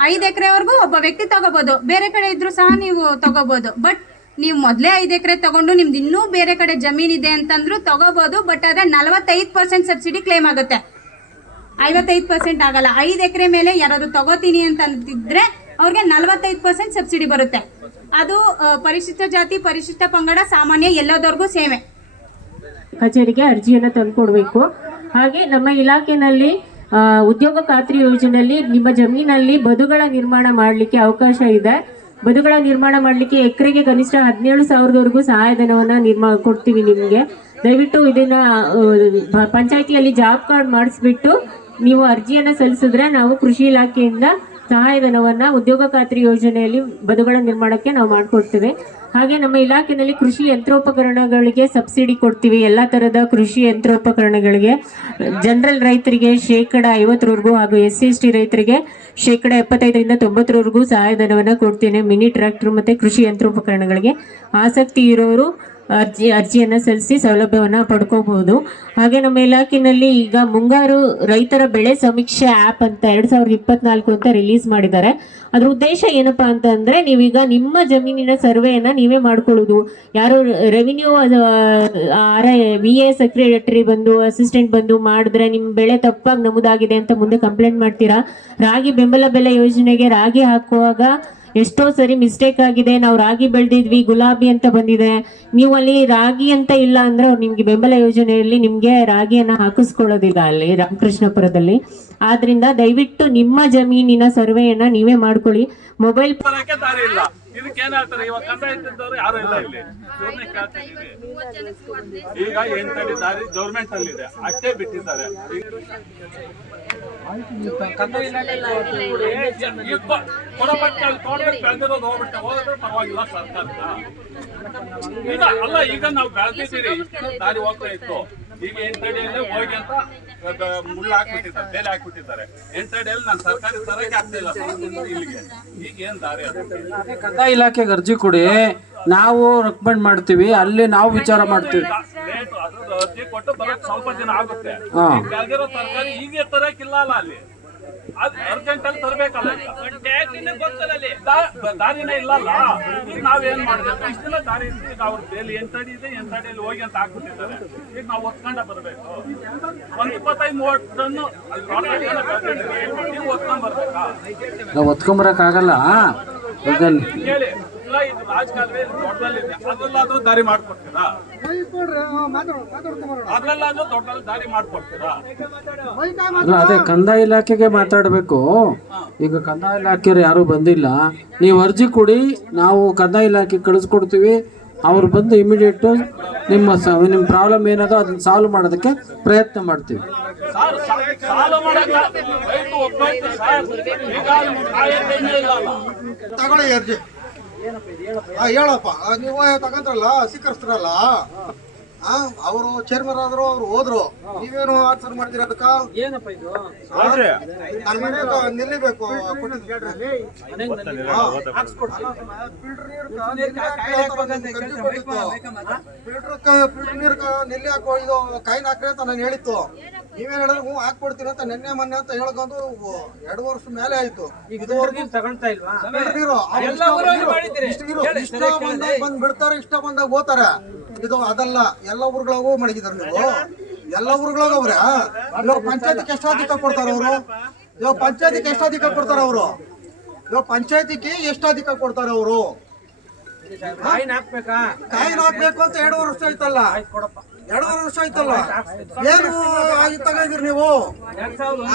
5 ಎಕರೆವರೆಗೂ ಒಬ್ಬ ವ್ಯಕ್ತಿ ತಗೋಬಹುದು, ಬೇರೆ ಕಡೆ ಇದ್ರು ಸಹ ನೀವು ತಗೋಬಹುದು. ಬಟ್ ನೀವು ಮೊದಲೇ 5 ಎಕರೆ ತಗೊಂಡು ನಿಮ್ದು ಇನ್ನೂ ಬೇರೆ ಕಡೆ ಜಮೀನ್ ಇದೆ ಅಂತಂದ್ರು ತಗೋಬಹುದು. ಬಟ್ ಅದೇ 45% ಸಬ್ಸಿಡಿ ಕ್ಲೇಮ್ ಆಗುತ್ತೆ, 55% ಆಗಲ್ಲ. 5 ಎಕರೆ ಮೇಲೆ ಯಾರಾದ್ರು ತಗೋತೀನಿ ಅಂತಂದಿದ್ರೆ ಅವ್ರಿಗೆ 45% ಸಬ್ಸಿಡಿ ಬರುತ್ತೆ. ಅದು ಪರಿಶಿಷ್ಟ ಜಾತಿ, ಪರಿಶಿಷ್ಟ ಪಂಗಡ, ಸಾಮಾನ್ಯ ಎಲ್ಲದವರೆಗೂ ಸೇವೆ. ಕಚೇರಿಗೆ ಅರ್ಜಿಯನ್ನು ತಂದುಕೊಡ್ಬೇಕು. ಹಾಗೆ ನಮ್ಮ ಇಲಾಖೆಯಲ್ಲಿ ಉದ್ಯೋಗ ಖಾತ್ರಿ ಯೋಜನೆಯಲ್ಲಿ ನಿಮ್ಮ ಜಮೀನಲ್ಲಿ ಬದುಗಳ ನಿರ್ಮಾಣ ಮಾಡಲಿಕ್ಕೆ ಅವಕಾಶ ಇದೆ. ಬದುಗಳ ನಿರ್ಮಾಣ ಮಾಡಲಿಕ್ಕೆ ಎಕರೆಗೆ ಕನಿಷ್ಠ 17,000ವರೆಗೂ ಸಹಾಯಧನವನ್ನು ಕೊಡ್ತೀವಿ ನಿಮಗೆ. ದಯವಿಟ್ಟು ಇದನ್ನ ಪಂಚಾಯಿತಿಯಲ್ಲಿ ಜಾಬ್ ಕಾರ್ಡ್ ಮಾಡಿಸ್ಬಿಟ್ಟು ನೀವು ಅರ್ಜಿಯನ್ನು ಸಲ್ಲಿಸಿದ್ರೆ ನಾವು ಕೃಷಿ ಇಲಾಖೆಯಿಂದ ಸಹಾಯಧನವನ್ನು ಉದ್ಯೋಗ ಖಾತ್ರಿ ಯೋಜನೆಯಲ್ಲಿ ಬದುಗಳ ನಿರ್ಮಾಣಕ್ಕೆ ನಾವು ಮಾಡಿಕೊಡ್ತೇವೆ. ಹಾಗೆ ನಮ್ಮ ಇಲಾಖೆಯಲ್ಲಿ ಕೃಷಿ ಯಂತ್ರೋಪಕರಣಗಳಿಗೆ ಸಬ್ಸಿಡಿ ಕೊಡ್ತೀವಿ. ಎಲ್ಲ ಥರದ ಕೃಷಿ ಯಂತ್ರೋಪಕರಣಗಳಿಗೆ ಜನರಲ್ ರೈತರಿಗೆ 50% ಹಾಗೂ SC/ST ರೈತರಿಗೆ 75% 90% ಸಹಾಯಧನವನ್ನು ಕೊಡ್ತೇನೆ. ಮಿನಿ ಟ್ರ್ಯಾಕ್ಟರ್ ಮತ್ತು ಕೃಷಿ ಯಂತ್ರೋಪಕರಣಗಳಿಗೆ ಆಸಕ್ತಿ ಇರೋರು ಅರ್ಜಿಯನ್ನು ಸಲ್ಲಿಸಿ ಸೌಲಭ್ಯವನ್ನು ಪಡ್ಕೋಬಹುದು. ಹಾಗೆ ನಮ್ಮ ಇಲಾಖೆಯಲ್ಲಿ ಈಗ ಮುಂಗಾರು ರೈತರ ಬೆಳೆ ಸಮೀಕ್ಷೆ ಆ್ಯಪ್ ಅಂತ 2024 ಅಂತ ರಿಲೀಸ್ ಮಾಡಿದ್ದಾರೆ. ಅದ್ರ ಉದ್ದೇಶ ಏನಪ್ಪಾ ಅಂತಂದ್ರೆ, ನೀವೀಗ ನಿಮ್ಮ ಜಮೀನಿನ ಸರ್ವೆಯನ್ನು ನೀವೇ ಮಾಡ್ಕೊಳ್ಳೋದು. ಯಾರು ರೆವಿನ್ಯೂ VA ಸೆಕ್ರೆಟರಿ ಬಂದು ಅಸಿಸ್ಟೆಂಟ್ ಬಂದು ಮಾಡಿದ್ರೆ ನಿಮ್ಮ ಬೆಳೆ ತಪ್ಪಾಗಿ ನಮೂದಾಗಿದೆ ಅಂತ ಮುಂದೆ ಕಂಪ್ಲೇಂಟ್ ಮಾಡ್ತೀರಾ. ರಾಗಿ ಬೆಂಬಲ ಬೆಲೆ ಯೋಜನೆಗೆ ರಾಗಿ ಹಾಕುವಾಗ ಎಷ್ಟೋ ಸರಿ ಮಿಸ್ಟೇಕ್ ಆಗಿದೆ, ನಾವು ರಾಗಿ ಬೆಳೆದಿದ್ವಿ ಗುಲಾಬಿ ಅಂತ ಬಂದಿದೆ. ನೀವು ಅಲ್ಲಿ ರಾಗಿ ಅಂತ ಇಲ್ಲ ಅಂದ್ರೆ ಅವ್ರು ನಿಮ್ಗೆ ಬೆಂಬಲ ಯೋಜನೆಯಲ್ಲಿ ನಿಮ್ಗೆ ರಾಗಿಯನ್ನ ಹಾಕಿಸ್ಕೊಳ್ಳೋದಿಲ್ಲ ಅಲ್ಲಿ ರಾಮಕೃಷ್ಣಪುರದಲ್ಲಿ. ಆದ್ರಿಂದ ದಯವಿಟ್ಟು ನಿಮ್ಮ ಜಮೀನಿನ ಸರ್ವೆಯನ್ನ ನೀವೇ ಮಾಡ್ಕೊಳ್ಳಿ. ಮೊಬೈಲ್ ಇದಕ್ಕೆ ಏನಾಗ್ತಾರೆ, ಇವಾಗ ಕಂದಾಯ ಇದ್ದವರು ಯಾರು ಇಲ್ಲ ಇಲ್ಲಿ. ಈಗ 8 ಅಡಿ ದಾರಿ ಗೌರ್ಮೆಂಟ್ ಅಲ್ಲಿ ಇದೆ, ಅಷ್ಟೇ ಬಿಟ್ಟಿದ್ದಾರೆ. ಹೋಗಿದ್ರೆ ಪರವಾಗಿಲ್ಲ ಸರ್ಕಾರಕ್ಕ. ಈಗ ಅಲ್ಲ, ಈಗ ನಾವು ಬೆಳೆದಿದ್ದೀರಿ, ದಾರಿ ಹೋಗ್ತಾ ಇತ್ತು. ಈಗ 8 ಅಡಿಯಲ್ಲಿ ಹೋಗಿ ಅಂತ ಮುಳ್ಳು ಹಾಕ್ಬಿಟ್ಟಿದ್ದಾರೆ, ಬೇರೆ ಹಾಕ್ಬಿಟ್ಟಿದ್ದಾರೆ. 8 ಅಡಿಯಲ್ಲಿ ನಾನು ಸರ್ಕಾರಿ ತರಕ್ಕೆ ಆಗ್ತಿಲ್ಲ ಇಲ್ಲಿಗೆ. ಈಗ ಏನ್ ದಾರಿ ಅದು? ಕಂದಾಯ ಇಲಾಖೆಗೆ ಅರ್ಜಿ ಕೊಡಿ, ನಾವು ರೆಕಮೆಂಡ್ ಮಾಡ್ತೀವಿ, ಅಲ್ಲಿ ನಾವು ವಿಚಾರ ಮಾಡ್ತೀವಿ. ಅರ್ಜಿ ಕೊಟ್ಟು ಬರೋಕ್ ಸ್ವಲ್ಪ ದಿನ ಆಗುತ್ತೆ. ಬೆಳೆದಿರೋ ತರಕಾರಿ ಈಗ ತರಕಿಲ್ಲ ಅಲ್ಲ, ಅಲ್ಲಿ ಅರ್ಜೆಂಟ್ ಅಲ್ಲಿ ತರಬೇಕಲ್ಲ. ದಾರಿನೇ ಇಲ್ಲಲ್ಲ. ಈಗ ನಾವೇನ್ ಮಾಡ್ಬೇಕು? ಇಷ್ಟ ದಿನ ದಾರಿ ಇತ್ತು, ಈಗ ಅವ್ರ ಬೇಲಿ 8 ಅಡಿ ಇದೆ, 8 ಅಡಿಯಲ್ಲಿ ಹೋಗಿ ಅಂತ ಹಾಕ್ಬಿಟ್ಟಿದ್ದಾರೆ. ಈಗ ನಾವು ಒತ್ಕೊಂಡ ಬರ್ಬೇಕು. 25-30 ಟನ್ ನೀವು ಒತ್ಕೊಂಡ್ ಬರ್ಬೇಕಾ? ನಾವು ಒತ್ಕೊಂಬರಕ್ ಆಗಲ್ಲ. ಕೇಳಿ, ಇಲ್ಲ ಇದು ರಾಜಕಾಲುವೆ ದೊಡ್ಡದಲ್ಲಿದೆ, ಅದ್ರಲ್ಲಾದ್ರೂ ದಾರಿ ಮಾಡ್ಕೊಡ್ತೀರಾ? ಅದ್ರಲ್ಲಾದ್ರೂ ದೊಡ್ಡದಲ್ಲಿ ದಾರಿ ಮಾಡ್ಕೊಡ್ತೀರಾ? ಅದೇ ಕಂದಾಯ ಇಲಾಖೆಗೆ ಮಾತಾಡಬೇಕು. ಈಗ ಕಂದಾಯ ಇಲಾಖೆಯವ್ರು ಯಾರು ಬಂದಿಲ್ಲ. ನೀವು ಅರ್ಜಿ ಕೊಡಿ, ನಾವು ಕಂದಾಯ ಇಲಾಖೆಗೆ ಕಳಿಸ್ಕೊಡ್ತೀವಿ. ಅವ್ರು ಬಂದು ಇಮಿಡಿಯೇಟು ನಿಮ್ಮ ಪ್ರಾಬ್ಲಮ್ ಏನದೋ ಅದನ್ನ ಸಾಲ್ವ್ ಮಾಡೋದಕ್ಕೆ ಪ್ರಯತ್ನ ಮಾಡ್ತೀವಿ. ತಗೊಳ್ಳಿ ಅರ್ಜಿ. ಹೇಳಪ್ಪ, ನೀವು ತಗೊಂಡ್ರಲ್ಲ, ಸ್ವೀಕರಿಸ್ತಾರಲ್ಲ, ಅವರು ಚೇರ್ಮನ್ ಆದ್ರು, ಅವ್ರು ಹೋದ್ರು, ನೀವೇನು ಆನ್ಸರ್ ಮಾಡ್ತೀರ ಅದಕ್ಕ? ಏನಪ್ಪ ಇದು? ನನ್ನ ಮನೆ ನಿಲ್ಲಬೇಕು ನೀರು ನೆಲ್ಲಿ ಹಾಕೋ, ಇದು ಕಾಯಿನ ಹಾಕ್ರಿ ಅಂತ ನಾನು ಹೇಳಿತ್ತು. ನೀವೇನ್ ಹೇಳಿದ್ರೆ ಹ್ಞೂ ಹಾಕ್ಕೊಡ್ತೀನಿ ಅಂತ ನೆನ್ನೆ ಮೊನ್ನೆ ಅಂತ ಹೇಳ್ಕೊಂಡು 2 ವರ್ಷ ಮೇಲೆ ಆಯ್ತು. ಇದುವರೆಗೂ ತಗೊಳ್ತಾ ಇಲ್ವಾ? ಬಂದ್ ಬಿಡ್ತಾರೆ, ಇಷ್ಟ ಬಂದಾಗ ಹೋಗ್ತಾರೆ. ಇದು ಅದಲ್ಲ, ಎಲ್ಲ ಊರುಗಳಿಗೂ ಮಡಗಿದಾರೆ ನೀವು. ಎಲ್ಲ ಊರುಗಳಿಗೂ ಅವ್ರೆ. ಇವಾಗ ಪಂಚಾಯತಿಗೆ ಎಷ್ಟು ಅಧಿಕಾರ ಕೊಡ್ತಾರ ಅವರು? ಇವಾಗ ಪಂಚಾಯತಿಗೆ ಎಷ್ಟು ಅಧಿಕಾರ ಕೊಡ್ತಾರ ಅವರು? ಇವಾಗ ಪಂಚಾಯತಿಗೆ ಎಷ್ಟು ಅಧಿಕಾರ ಕೊಡ್ತಾರೆ ಅವರು? ಕಾಯಿನ ಹಾಕ್ಬೇಕಾ? ಕಾಯಿನ ಹಾಕ್ಬೇಕು ಅಂತ 2 ವರ್ಷ ಆಯ್ತಲ್ಲ. 2.5 ವರ್ಷ ಆಯ್ತಲ್ಲ, ಏನು ಆಗಿ ತಗೊಂಡಿದ್ರಿ ನೀವು?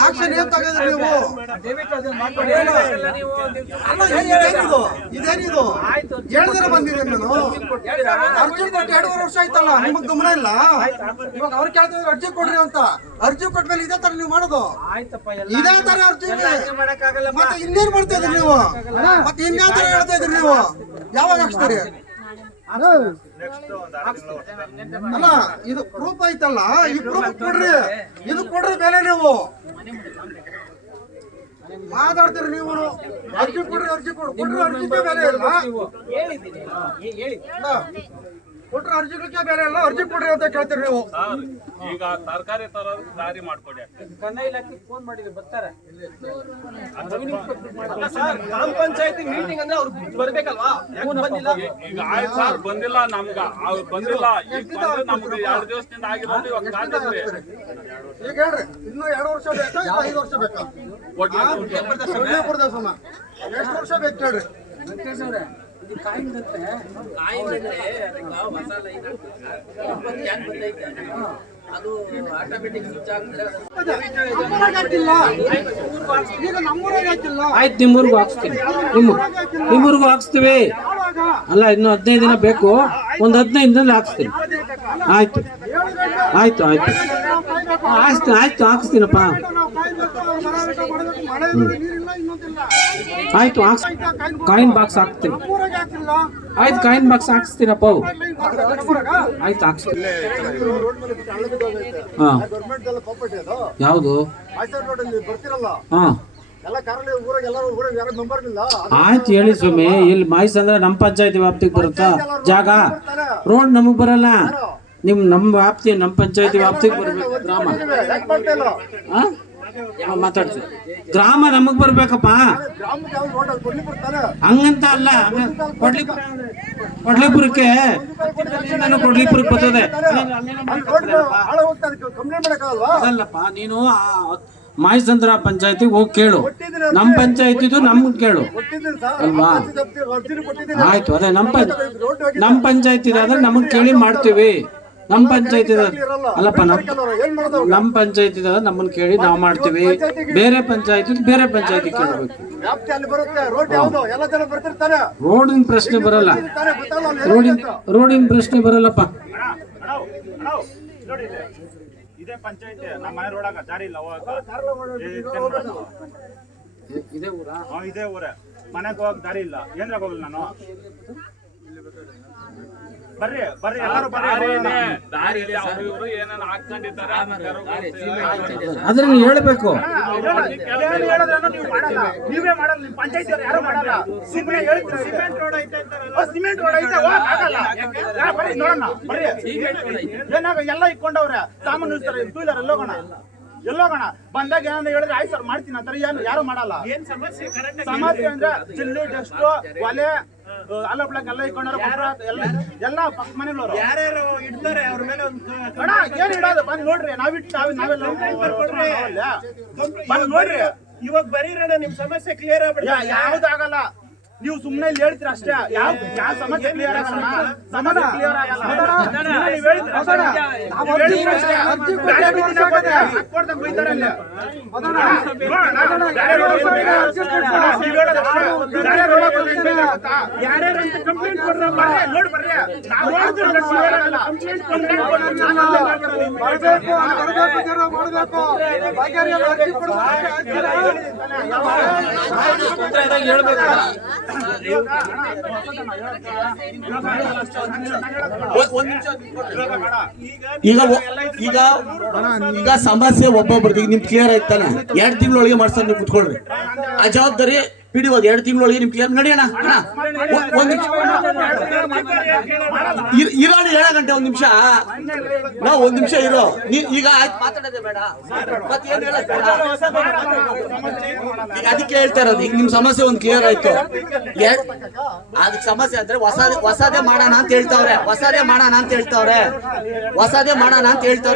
ಆಕ್ಷನ್ ಏನ್ ತಗೊಂಡ್ರಿ ನೀವು? ಅಲ್ಲ, ಇದೇನಿದು ಹೇಳಿದ್ರೆ ಬಂದಿದೆ. ನಾನು ಅರ್ಜಿ ಕೊಟ್ಟು 2.5 ವರ್ಷ ಆಯ್ತಲ್ಲ, ನಿಮಗ್ ಗಮನ ಇಲ್ಲ? ಇವಾಗ ಅವ್ರು ಕೇಳ್ತಿದ್ರೆ ಅರ್ಜಿ ಕೊಡ್ರಿ ಅಂತ. ಅರ್ಜಿ ಕೊಟ್ಮೇಲೆ ಇದೇ ತರ ನೀವು ಮಾಡೋದು? ಇದೇ ತರ ಅರ್ಜಿ ಮತ್ತೆ ಇನ್ನೇನ್ ಮಾಡ್ತಾ ಇದ್ರಿ ನೀವು? ಮತ್ತೆ ಇನ್ಯಾ ತರ ಹೇಳ್ತಾ ಇದ್ರಿ ನೀವು? ಯಾವಾಗ ಹಾಕ್ಸ್ತೀರಿ? ಅಲ್ಲ, ಇದು ಪ್ರೂಫ್ ಐತಲ್ಲ, ಈ ಪ್ರೂಫ್ ಕೊಡ್ರಿ. ಇದು ಕೊಡ್ರಿ ಬೆಲೆ. ನೀವು ಮಾತಾಡ್ತೀರಿ ನೀವು. ಅರ್ಜಿ ಕೊಡ್ರಿ, ಅರ್ಜಿ ಕೊಡ್ರಿ, ಅರ್ಜಿಗೆ ಬೆಲೆ ಇಲ್ಲ. ಕೊಟ್ರೆ ಅರ್ಜಿಗಳಿಗೆ ಬೆಲೆ ಇಲ್ಲ, ಅರ್ಜಿ ಕೊಡ್ರಿ ಅಂತ ಕೇಳ್ತೀರಿ ನೀವು. ಈಗ ತರಕಾರಿ ತರೋದು ದಾರಿ ಮಾಡ್ಕೊಡಿ. ಫೋನ್ ಮಾಡಿದ್ರೆ ಬರ್ತಾರೆ. ಗ್ರಾಮ ಪಂಚಾಯತಿ ಮೀಟಿಂಗ್ ಅಂದ್ರೆ ಅವ್ರು ಬರ್ಬೇಕಲ್ವಾ? ಈಗ ಆಯ್ತು ಸರ್, ಬಂದಿಲ್ಲ ನಮ್ಗ, ಅವ್ರು ಬಂದಿಲ್ಲ. ಈಗ ಬಂದ್ರೆ ನಮ್ಗೆ 2 ದಿವಸದಿಂದ ಆಗಿರೋದು ಇವಾಗ ಕಾದಿದ್ರಿ. ಈಗ ಹೇಳ್ರಿ, ಇನ್ನು 2 ವರ್ಷ ಬೇಕಾ, 5 ವರ್ಷ ಬೇಕಾ? ಪ್ರದೇಶ ಎಷ್ಟು ವರ್ಷ ಬೇಕು ಹೇಳ್ರಿ? ಆಯ್ತು, ನಿಮ್ಮೂರ್ಗೂ ಹಾಕ್ಸ್ತೀವಿ. ನಿಮ್ಮೂರ್ಗೂ ಹಾಕ್ಸ್ತೀವಿ. ಅಲ್ಲ, ಇನ್ನು 15 ದಿನ ಬೇಕು. ಒಂದು 15 ದಿನದಲ್ಲಿ ಹಾಕ್ಸ್ತೀನಿ. ಆಯ್ತು ಆಯ್ತು ಆಯ್ತು ಆಯ್ತು ಹಾಕ್ಸ್ತೀನಪ್ಪ. ಆಯ್ತು, ಕಾಯಿನ್ ಬಾಕ್ಸ್ ಹಾಕ್ತೀನಿ. ಆಯ್ತು, ಕಾಯಿನ್ ಬಾಕ್ಸ್ ಹಾಕ್ಸ್ತೀನಪ್ಪ. ಆಯ್ತು, ಹಾಕ್ಸ್ತೀನಿ. ಹಾ, ಯಾವುದು? ಹಾ, ಆಯ್ತು ಹೇಳಿ ಸ್ವಾಮಿ. ಇಲ್ಲಿ ಮಾಹಿತಿ ಅಂದ್ರೆ ನಮ್ಮ ಪಂಚಾಯತಿ ವ್ಯಾಪ್ತಿಗೆ ಬರುತ್ತಾ ಜಾಗ? ರೋಡ್ ನಮಗ್ ಬರಲ್ಲ. ನಮ್ಮ ವ್ಯಾಪ್ತಿ, ನಮ್ಮ ಪಂಚಾಯತಿ ವ್ಯಾಪ್ತಿಗೆ ಬರ್ಬೇಕು. ಗ್ರಾಮ ಮಾತಾಡ್ತೀವಿ. ಗ್ರಾಮ ನಮಗ್ ಬರ್ಬೇಕಪ್ಪ. ಹಂಗಂತ ಅಲ್ಲ, ಕೊಡ್ಲಿಪುರಕ್ಕೆ ಬರ್ತದೆ. ಅದಲ್ಲಪ್ಪ, ನೀನು ಮಾಯಸಂದ್ರ ಪಂಚಾಯತಿಗೆ ಹೋಗಿ ಕೇಳು. ನಮ್ಮ ಪಂಚಾಯತಿದು ನಮ್ಗೆ ಕೇಳು ಅಲ್ವಾ? ಆಯ್ತು, ಅದೇ ನಮ್ಮ ಪಂಚಾಯತಿ ಆದ್ರೆ ನಮಗ್ ಕೇಳಿ ಮಾಡ್ತೀವಿ. ನಮ್ಮ ಪಂಚಾಯತಿ ಅಲ್ಲಪ್ಪ, ನಮ್ಮ ಪಂಚಾಯತಿ ನಮ್ಮನ್ನ ಕೇಳಿ ನಾವು ಮಾಡ್ತೀವಿ. ಬೇರೆ ಪಂಚಾಯತಿ ಕೇಳಬೇಕು. ರೋಡಿನ ಪ್ರಶ್ನೆ ಬರಲ್ಲ. ರೋಡಿನ ಪ್ರಶ್ನೆ ಬರಲ್ಲಪ್ಪ. ಇದೇ ಪಂಚಾಯತಿ ನಮ್ಮ ಮನೆ ರೋಡಾಗ ದಾರಿ ಇಲ್ಲ ಇದೇ ಊರ ಮನೆಗೆ ಹೋಗಕ್ ದಾರಿ ಇಲ್ಲ. ಏನ್ರಾಗ ಹೋಗಲ್ಲ ನಾನು. ಬರ್ರಿ ಎಲ್ಲರೂ ದಾರಿಯಲ್ಲಿ ಅವರು ಇವರು ಏನೇನು ಹಾಕೊಂಡಿದ್ದಾರೆ ಆದ್ರೆ ನೀವು ಹೇಳ್ಬೇಕು. ನೀವೇ ಮಾಡಲ್ಲ, ನಿಮ್ ಪಂಚಾಯತಿ ಯಾರು ಮಾಡಲ್ಲ. ಸಿಮೆಂಟ್ ರೋಡ್ ಐತೆ, ಸಿಮೆಂಟ್ ರೋಡ್ ಐತೆ, ಬರ್ರಿ ನೋಡೋಣ. ಬರ್ರಿ, ಏನಾಗ ಎಲ್ಲ ಇಟ್ಕೊಂಡವ್ರೆ ಸಾಮಾನು ಇರ್ತಾರೆ. ಟೂ ವೀಲರ್ ಎಲ್ಲೋಗೋಣ ಬಂದಾಗ ಏನಾದ್ರು ಹೇಳಿದ್ರೆ ಆಯ್ತು ಸರ್ ಮಾಡ್ತೀನಿ ಅಂತಾರೆ. ಯಾರು ಮಾಡಲ್ಲ. ಏನ್ ಸಮಸ್ಯೆ ಅಂದ್ರೆ ಜಿಲ್ಲೆ ಡಸ್ಟ್ ಒಲೆ ಅಲ್ಲ ಬ್ಲಾಕ್ ಎಲ್ಲ ಇಟ್ಕೊಂಡಾರ. ಎಲ್ಲ ಪಕ್ಕ ಮನೆಗಳವರು ಯಾರ್ಯಾರು ಇಡ್ತಾರೆ ಅವ್ರ ಮೇಲೆ ಏನ್ ಇಡೋದು ಬಂದ್ ನೋಡ್ರಿ. ನಾವೆಲ್ಲ ಬಂದ್ ನೋಡ್ರಿ. ಇವಾಗ ಬರೀರಣ ನಿಮ್ ಸಮಸ್ಯೆ ಕ್ಲಿಯರ್ ಆಗ್ಬಿಡ. ಯಾವ್ದಾಗಲ್ಲ, ನೀವು ಸುಮ್ಮನೆ ಇಲ್ಲಿ ಹೇಳ್ತೀರ ಅಷ್ಟೇ. ಯಾವ ಸಮಸ್ಯೆ ಕ್ಲಿಯರ್ ಆಗಲ್ಲ. ಸಮಸ್ಯೆ ಕ್ಲಿಯರ್ ಆಗಲ್ಲ. ಯಾರ್ಯಾರಂತ ಕಂಪ್ಲೇಂಟ್ ಕೊಡ್ರ ನೋಡಿ ಬರ್ರಿ. ಈಗ ಸಮಸ್ಯೆ ಒಬ್ಬೊಬ್ರದ್ದು ನಿಮ್ ಕ್ಲಿಯರ್ ಆಯ್ತಾನೆ. 2 ತಿಂಗಳೊಳಗೆ ಮಾಡ್ಸೋದು ನೀವು ಕುತ್ಕೊಳ್ರಿ. ಆ ಜವಾಬ್ದಾರಿ ಪಿಡಿಯೋದು 2 ತಿಂಗಳೊಳಗೆ ನಿಮ್ ಕ್ಲಿಯರ್ ನಡೆಯೋಣ. ಇರೋಣ 7 ಗಂಟೆ 1 ನಿಮಿಷ. ನಾವು 1 ನಿಮಿಷ ಇರೋ. ಈಗ ಮಾತಾಡೋದೇ ಬೇಡ, ಮತ್ತೇನು ಹೇಳಕ್ ಬೇಡ. ಈಗ ಅದಕ್ಕೆ ಹೇಳ್ತಾ ಇರೋದು. ಈಗ ನಿಮ್ ಸಮಸ್ಯೆ ಒಂದು ಕ್ಲಿಯರ್ ಆಯ್ತು. ಅದಕ್ಕೆ ಸಮಸ್ಯೆ ಅಂದ್ರೆ ಹೊಸದೇ ಮಾಡೋಣ ಅಂತ ಹೇಳ್ತಾವ್ರೆ.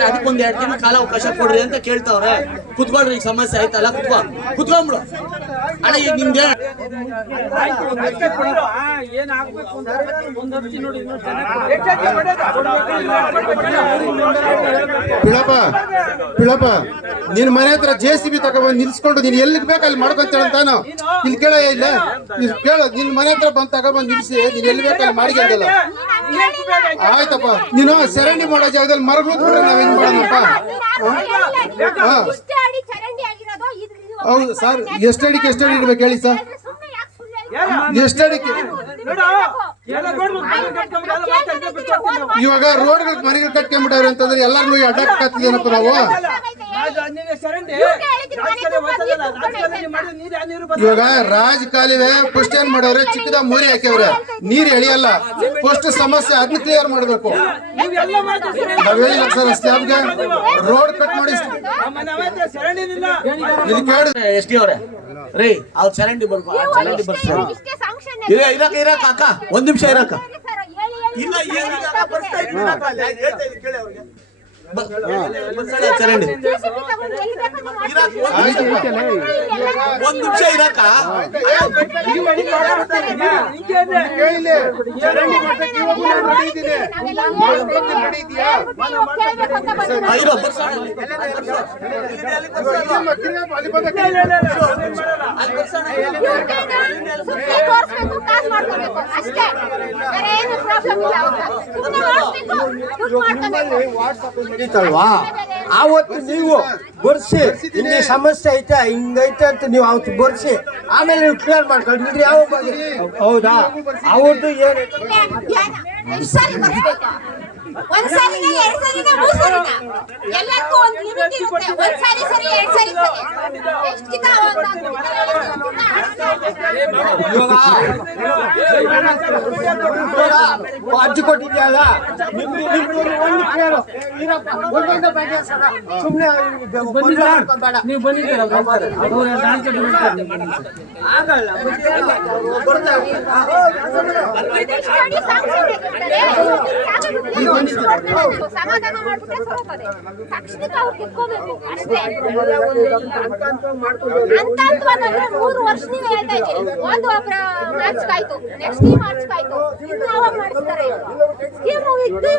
ಅದಕ್ಕೊಂದು 2 ದಿನ ಕಾಲ ಅವಕಾಶ ಕೊಡ್ರಿ ಅಂತ ಕೇಳ್ತಾವ್ರೆ. ಕುತ್ಕೊಳ್ರಿ. ಈಗ ಸಮಸ್ಯೆ ಆಯ್ತಲ್ಲ, ಕುತ್ಕೊಂಡ್ಬಿಡು ಅಣ್ಣ. ಈಗ ನಿಮ್ದು ಪಿಳಪ್ಪ ನಿನ್ ಮನೆ ಹತ್ರ JCB ತಗೊಂಡ್ ನಿಲ್ಸ್ಕೊಂಡು ನೀನ್ ಎಲ್ಲಿಗೆ ಬೇಕು ಅಲ್ಲಿ ಮಾಡ್ಕೊಂತಾನ ಇಲ್ಲಿ ಕೇಳ ಇಲ್ಲ ಕೇಳ ನಿನ್ ಮನೆ ಹತ್ರ ಬಂದ್ ತಗೊಂಡ್ ನಿಲ್ಸಿ ನೀನ್ ಎಲ್ಲಿ ಬೇಕು ಅಲ್ಲಿ ಮಾಡಿಲ್ಲ. ಆಯ್ತಪ್ಪ ನೀನು ಚರಂಡಿ ಮಾಡೋ ಜಾಗದಲ್ಲಿ ಮರಗಳು ಕೂಡ ನಾವ್ ಹೆಂಗ್ ಮಾಡೋಣಪ್ಪ. ಹೌದು ಸರ್, ಎಷ್ಟಡಿ ಇಡ್ಬೇಕು ಹೇಳಿ ಸರ್, ಎಷ್ಟಡಿಕೆ? ಇವಾಗ ರೋಡ್ಗಳಿಗೆ ಮನೆಗಳು ಕಟ್ಕೊಂಡ್ಬಿಟ್ಟವ್ರೆ ಅಂತಂದ್ರೆ ಎಲ್ಲಾರು ಅಡ್ಡಕ್ಕೇನಪ್ಪ ನಾವು. ಇವಾಗ ರಾಜ ಕಾಲುವೆ ಫಸ್ಟ್ ಏನ್ ಮಾಡವ್ರೆ, ಚಿಕ್ಕದ ಮೂರಿ ಹಾಕ್ಯವ್ರೆ, ನೀರ್ ಎಳಿಯಲ್ಲ. ಫಸ್ಟ್ ಸಮಸ್ಯೆ ಅದನ್ನ ಕ್ಲಿಯರ್ ಮಾಡ್ಬೇಕು. ನಾವೇನಿಲ್ಲ ಸರ್ ಸ್ಲ್ಯಾಬ್ಗೆ ರೋಡ್ ಕಟ್ ಮಾಡಿ ಇದು ಕೇಳಿದ್ರೆ SD ಅವ್ರೆ ರೀ ಅವ್ರ ಚರಂಡಿ ಬರ್ಬೇಕು. ಇರಕ್ಕ ಅಕ್ಕ ಒಂದ್ ನಿಮಿಷ ಇರಕ್ಕ. ಇಲ್ಲ ಚರಂಡಿ ಒಂದ್ ನಿಮಿಷ ಇರಕ್ಕ. ಆವತ್ತು ನೀವು ಬರ್ಸಿ ಹಿಂಗೆ ಸಮಸ್ಯೆ ಐತೆ ಹಿಂಗೈತೆ ಅಂತ ನೀವು ಅವತ್ತು ಬರ್ಸಿ ಆಮೇಲೆ ನೀವು ಕ್ಲಿಯರ್ ಮಾಡ್ಕೊಳ್ರಿ. ಯಾವ ಹೌದಾ ಅವ್ರದ್ದು ಏನು ಎಲ್ಲರಿಗೂ ಒಂದು ಲಿಮಿಟ್ ಇರುತ್ತೆ. ಒಂದ್ಸಾರಿ ಸರಿ ಎರಡ್ ಸಾರಿ ಅರ್ಜಿ ಕೊಟ್ಟಿದ್ಯಲ್ಲ ಸುಮ್ಮನೆ ನೀವು ಬಂದಿದ್ದೀರ ಆಗಲ್ಲ. ಸಮಾಧಾನ ಮಾಡ್ಬಿಟ್ರೆ ಸರೋತದೆ. ತಕ್ಷಣಕ್ಕೆ ಅವ್ರು ಕಿತ್ಕೋಬೇಕು ಅಷ್ಟೇ. ಅಂತಂದ್ರೆ 3 ವರ್ಷ ನೀವು ಹೇಳ್ತಾ ಇದ್ದೀರಿ. ಒಂದು ಮಾರ್ಚ್ ಕಾಯ್ತು, ನೆಕ್ಸ್ಟ್ ಈ ಮಾರ್ಚ್ ಕಾಯ್ತು, ಇನ್ನು ಯಾವಾಗ ಮಾಡಿಸ್ತಾರೆ? ಸ್ಕೀಮ್ ಇದ್ದು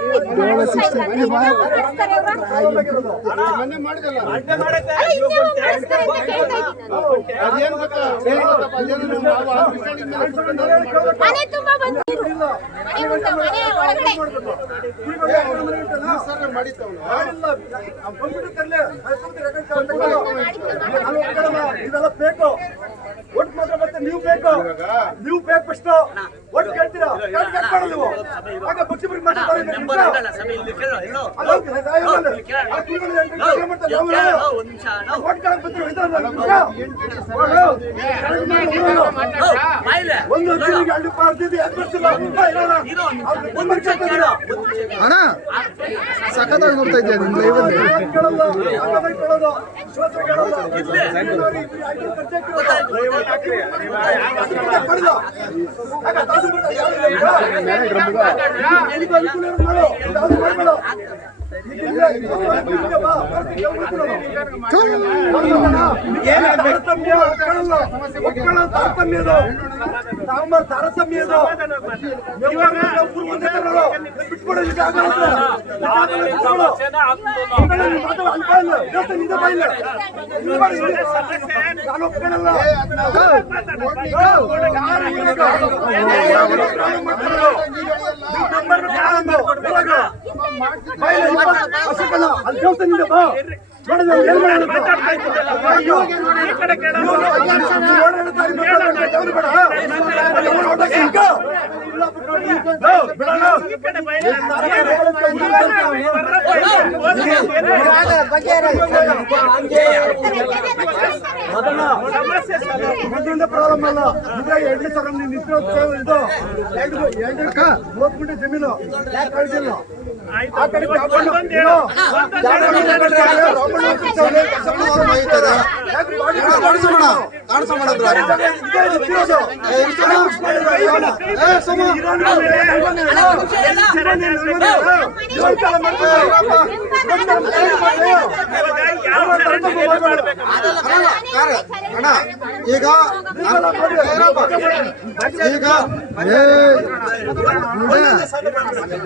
ಮಾಡಿಸ್ತಾರೆ ಮನೆ ತುಂಬಾ ಬಂದಿರು, ಮನೆ ಮುಂದೆ ಮನೆ ಒಳಗಡೆ ಇದೆಲ್ಲ ಬೇಕು. ಒಟ್ಟು ಮಾತ್ರ ಮತ್ತೆ ನೀವು ಬೇಕು ಫಸ್ಟ್ ಒಟ್ಟು ಕೇಳ್ತೀರಾ? ನೀವು ಆಗ ಪಕ್ಷಿ ಮಾತಾಡ್ತಾರೆ. ಅಣ್ಣ ಸಖತ್ತಾಗಿ ನೋಡ್ತಾ ಇದ್ಯಾ ನಿಮ್ ಲೈವಲ್ಲಿ. ಪ್ರಾಬ್ಲಮ್ ಅಲ್ಲ. 2 ಜಮೀನು ಯಾಕೆ ಕಳ್ಸಿಲ್ಲ? ಈಗ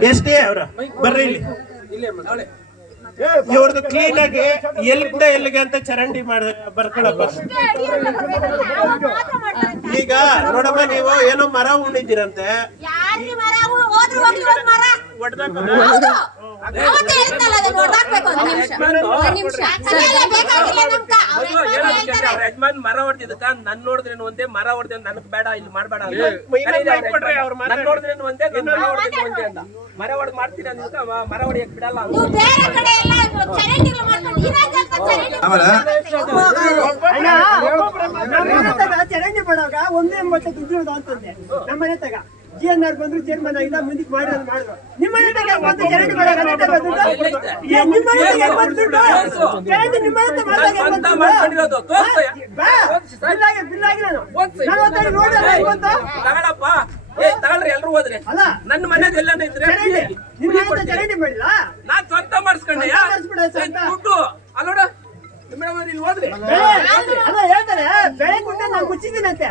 ಎಷ್ಟೇ ಅವ್ರ ಬರ್ರಿ ಇಲ್ಲಿ ಇವ್ರದ್ದು ಕ್ಲೀನ್ ಆಗಿ ಎಲ್ಲಿಂದ ಎಲ್ಲಿಗೆ ಅಂತ ಚರಂಡಿ ಬರ್ಕೊಳಪ್ಪ. ಈಗ ನೋಡಮ್ಮ, ನೀವು ಏನೋ ಮರ ಉಣಿದ್ದೀರಂತೆ, ಯಜಮಾನ್ ಮರ ಹೊಡೆದಿದ್ದಕ್ಕ ನನ್ ನೋಡಿದ್ರೇನು ಒಂದೇ, ಮರ ಹೊಡೆದ ನನಗ್ ಬೇಡ, ಇಲ್ಲಿ ಮಾಡ್ಬೇಡ, ನೋಡಿದ್ರೇನು ಒಂದೇ, ಮರ ಹೊಡೆದ ಒಂದೇ ಅಂತ. ಮರ ಹೊಡೆದ್ ಮಾಡ್ತೀರ ಅಂತ ಮರ ಹೊಡೆಯಕ್ ಬಿಡಲ್ಲ. ಚರಂಡಿ ಮಾಡುವಾಗ ಒಂದೇ ಮತ್ತೆ ದುಡ್ಡು ಅಂತಂದೆ. ನಮ್ಮ ಮನೆ ತಗ GNR ಬಂದ್ರು ಚೇರ್ಮನ್ ಆಗಿಲ್ಲ, ಮುಂದಕ್ಕೆ ಮಾಡಿದ್ರು ಮಾಡಿದ್ರು. ನಿಮ್ಮ ಮನೆ ತಗ ಒಂದು ಚರಂಡಿ ಮಾಡುವಾಗ ನಿಮ್ಮ ಮನೆ ತಗ ಚರಂಡಿ ನಿಮ್ಮ ಮನೆ ಬಿಲ್ಲಾಗಿ ತಗೊಳಪ್ಪ, ತಗೊಳ್ರಿ ಎಲ್ರು ಹೋದ್ರೆ. ನನ್ನ ಮನೇಲಿ ಎಲ್ಲಾನು ಇದ್ರೆ ಚರಂಡಿ ಮಾಡಿಲ್ಲ, ನಾನ್ ಸ್ವಂತ ಮಾಡಿಸ್ಕೊಂಡೆ ದುಡ್ಡು ಅಲ್ಲೋಡ. ಇಲ್ಲಿ ಹೋದ್ರೆ ಹೇಳ್ತಾರೆ ಬೆಳೆ ಕೊಟ್ಟೆ ನಾನು ಮುಚ್ಚಿದ್ದೀನಂತೆ.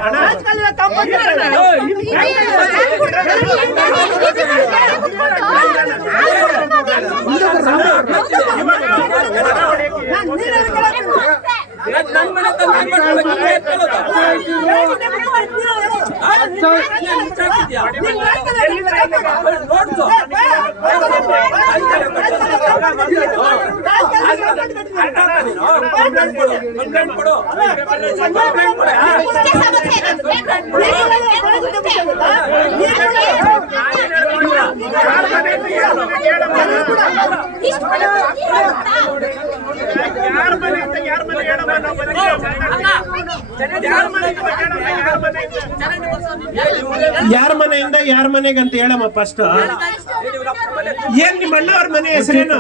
ಯಾರ ಮನೆಯಿಂದ ಯಾರ ಮನೆಗೆ ಅಂತ ಹೇಳಮ್ಮ ಫಸ್ಟ್. ಏನ್ ನಿಮ್ಮ ಅಣ್ಣವ್ರ ಮನೆ ಹೆಸರೇನು?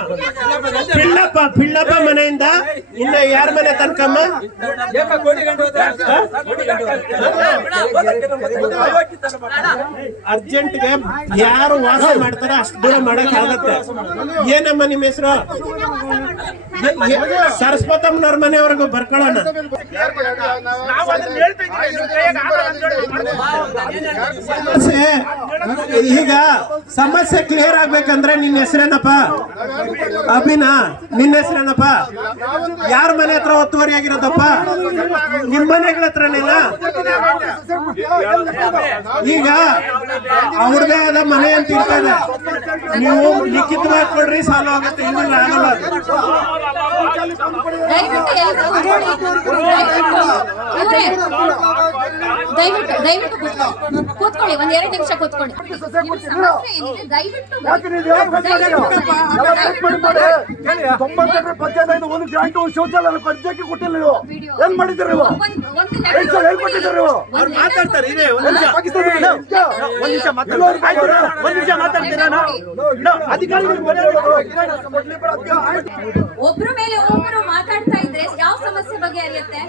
ಪಿಳ್ಳಪ್ಪ ಮನೆಯಿಂದ ಇನ್ನ ಯಾರ ಮನೆ ತನಕಮ್ಮ? ಅರ್ಜೆಂಟ್ಗೆ ಯಾರು ವಾಸ ಮಾಡ್ತಾರ ಅಷ್ಟು ದೂರ ಮಾಡಕ್ ಆಗತ್ತೆ. ಏನಮ್ಮ ನಿಮ್ಮ ಹೆಸರು? ಸರಸ್ವತಮ್ಮನವ್ರ ಮನೆವರೆಗೂ ಬರ್ಕೊಳ್ಳೋಣ. ಈಗ ಸಮಸ್ಯೆ ಕ್ಲಿಯರ್ ಆಗ್ಬೇಕಂದ್ರೆ ನಿನ್ನ ಹೆಸರೇನಪ್ಪ? ಅಭಿನಾ, ನಿನ್ನ ಹೆಸರೇನಪ್ಪ? ಯಾರ ಮನೆ ಹತ್ರ ಒತ್ತುವರಿ ಆಗಿರೋದಪ್ಪ? ನಿಮ್ಮ ಮನೆಗಳ ಹತ್ರನೇನ? ಈಗ ಅವ್ರದೇ ಆದ ಮನೆ ಅಂತ ಇರ್ತದೆ, ನೀವು ಲಿಖಿತವಾಗಿ ಕೊಡ್ರಿ, ಸಾಲ ಆಗುತ್ತೆ. ಇಲ್ಲ ಆಗಲ್ಲ. ದಯವಿಟ್ಟು ಕೂತ್ಕೊಳ್ಳಿ, ಒಂದ್ 2 ನಿಮಿಷ ಕೂತ್ಕೊಳ್ಳಿ. ಒಂದು ಗ್ರಾಂಟು ಶೌಚಾಲಯ ಪಂಚಾಯತ್ಗೆ ಕೊಟ್ಟಿಲ್ಲ. ನೀವು ಏನ್ ಮಾಡಿದ್ದೀರಿ? ನೀವು ಒಬ್ರ ಮೇಲೆ ಒಬ್ಬರು ಮಾತಾಡ್ತಾ ಇದ್ರೆ ಯಾವ ಸಮಸ್ಯೆ ಬಗೆಹರಿಯುತ್ತೆ?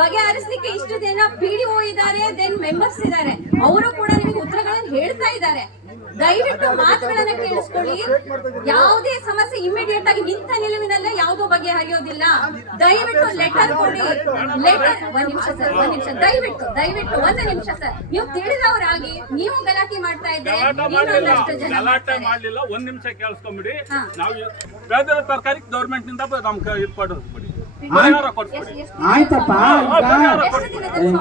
ಬಗೆಹರಿಸಲಿಕ್ಕೆ ಇಷ್ಟು ದಿನ PDO ಇದ್ದಾರೆ, ದೆನ್ ಮೆಂಬರ್ಸ್ ಇದ್ದಾರೆ, ಅವರು ಕೂಡ ನಿಮಗೆ ಉತ್ತರಗಳನ್ನು ಹೇಳ್ತಾ ಇದ್ದಾರೆ. ದಯವಿಟ್ಟು ಮಾತುಗಳನ್ನ ಕೇಳಿಸ್ಕೊಳ್ಳಿ. ಯಾವುದೇ ಸಮಸ್ಯೆ ಇಮಿಡಿಯೇಟ್ ಆಗಿ ನಿಂತ ನಿಲುವಿನಲ್ಲೇ ಯಾವುದೋ ಬಗೆಹರಿಯೋದಿಲ್ಲ. ದಯವಿಟ್ಟು ಲೆಟರ್ ಕೊಡಿ. ಲೆಟರ್ ಒಂದ್ ನಿಮಿಷ ಸರ್, ದಯವಿಟ್ಟು 1 ನಿಮಿಷ ಸರ್. ನೀವು ತಿಳಿದವರಾಗಿ ನೀವು ಗಲಾಟೆ ಮಾಡ್ತಾ ಇದ್ರೆ ಇನ್ನೊಂದಷ್ಟು ಜನ ಗಲಾಟೆ ಮಾಡ್ಲಿಲ್ಲ. 1 ನಿಮಿಷ ಕೇಳಿಸ್ಕೊಂಬಿಡಿ. ನಾವು ಬೇರೆ ತರಕಾರಿ ಗೌರ್ಮೆಂಟ್ ನಿಂದ ನಮ್ಗೆ ಇದು ಕೊಡ್ಬಿಡಿ, ಪರಿಹಾರ ಕೊಡ್ಬಿಡಿ. ಆಯ್ತಪ್ಪ,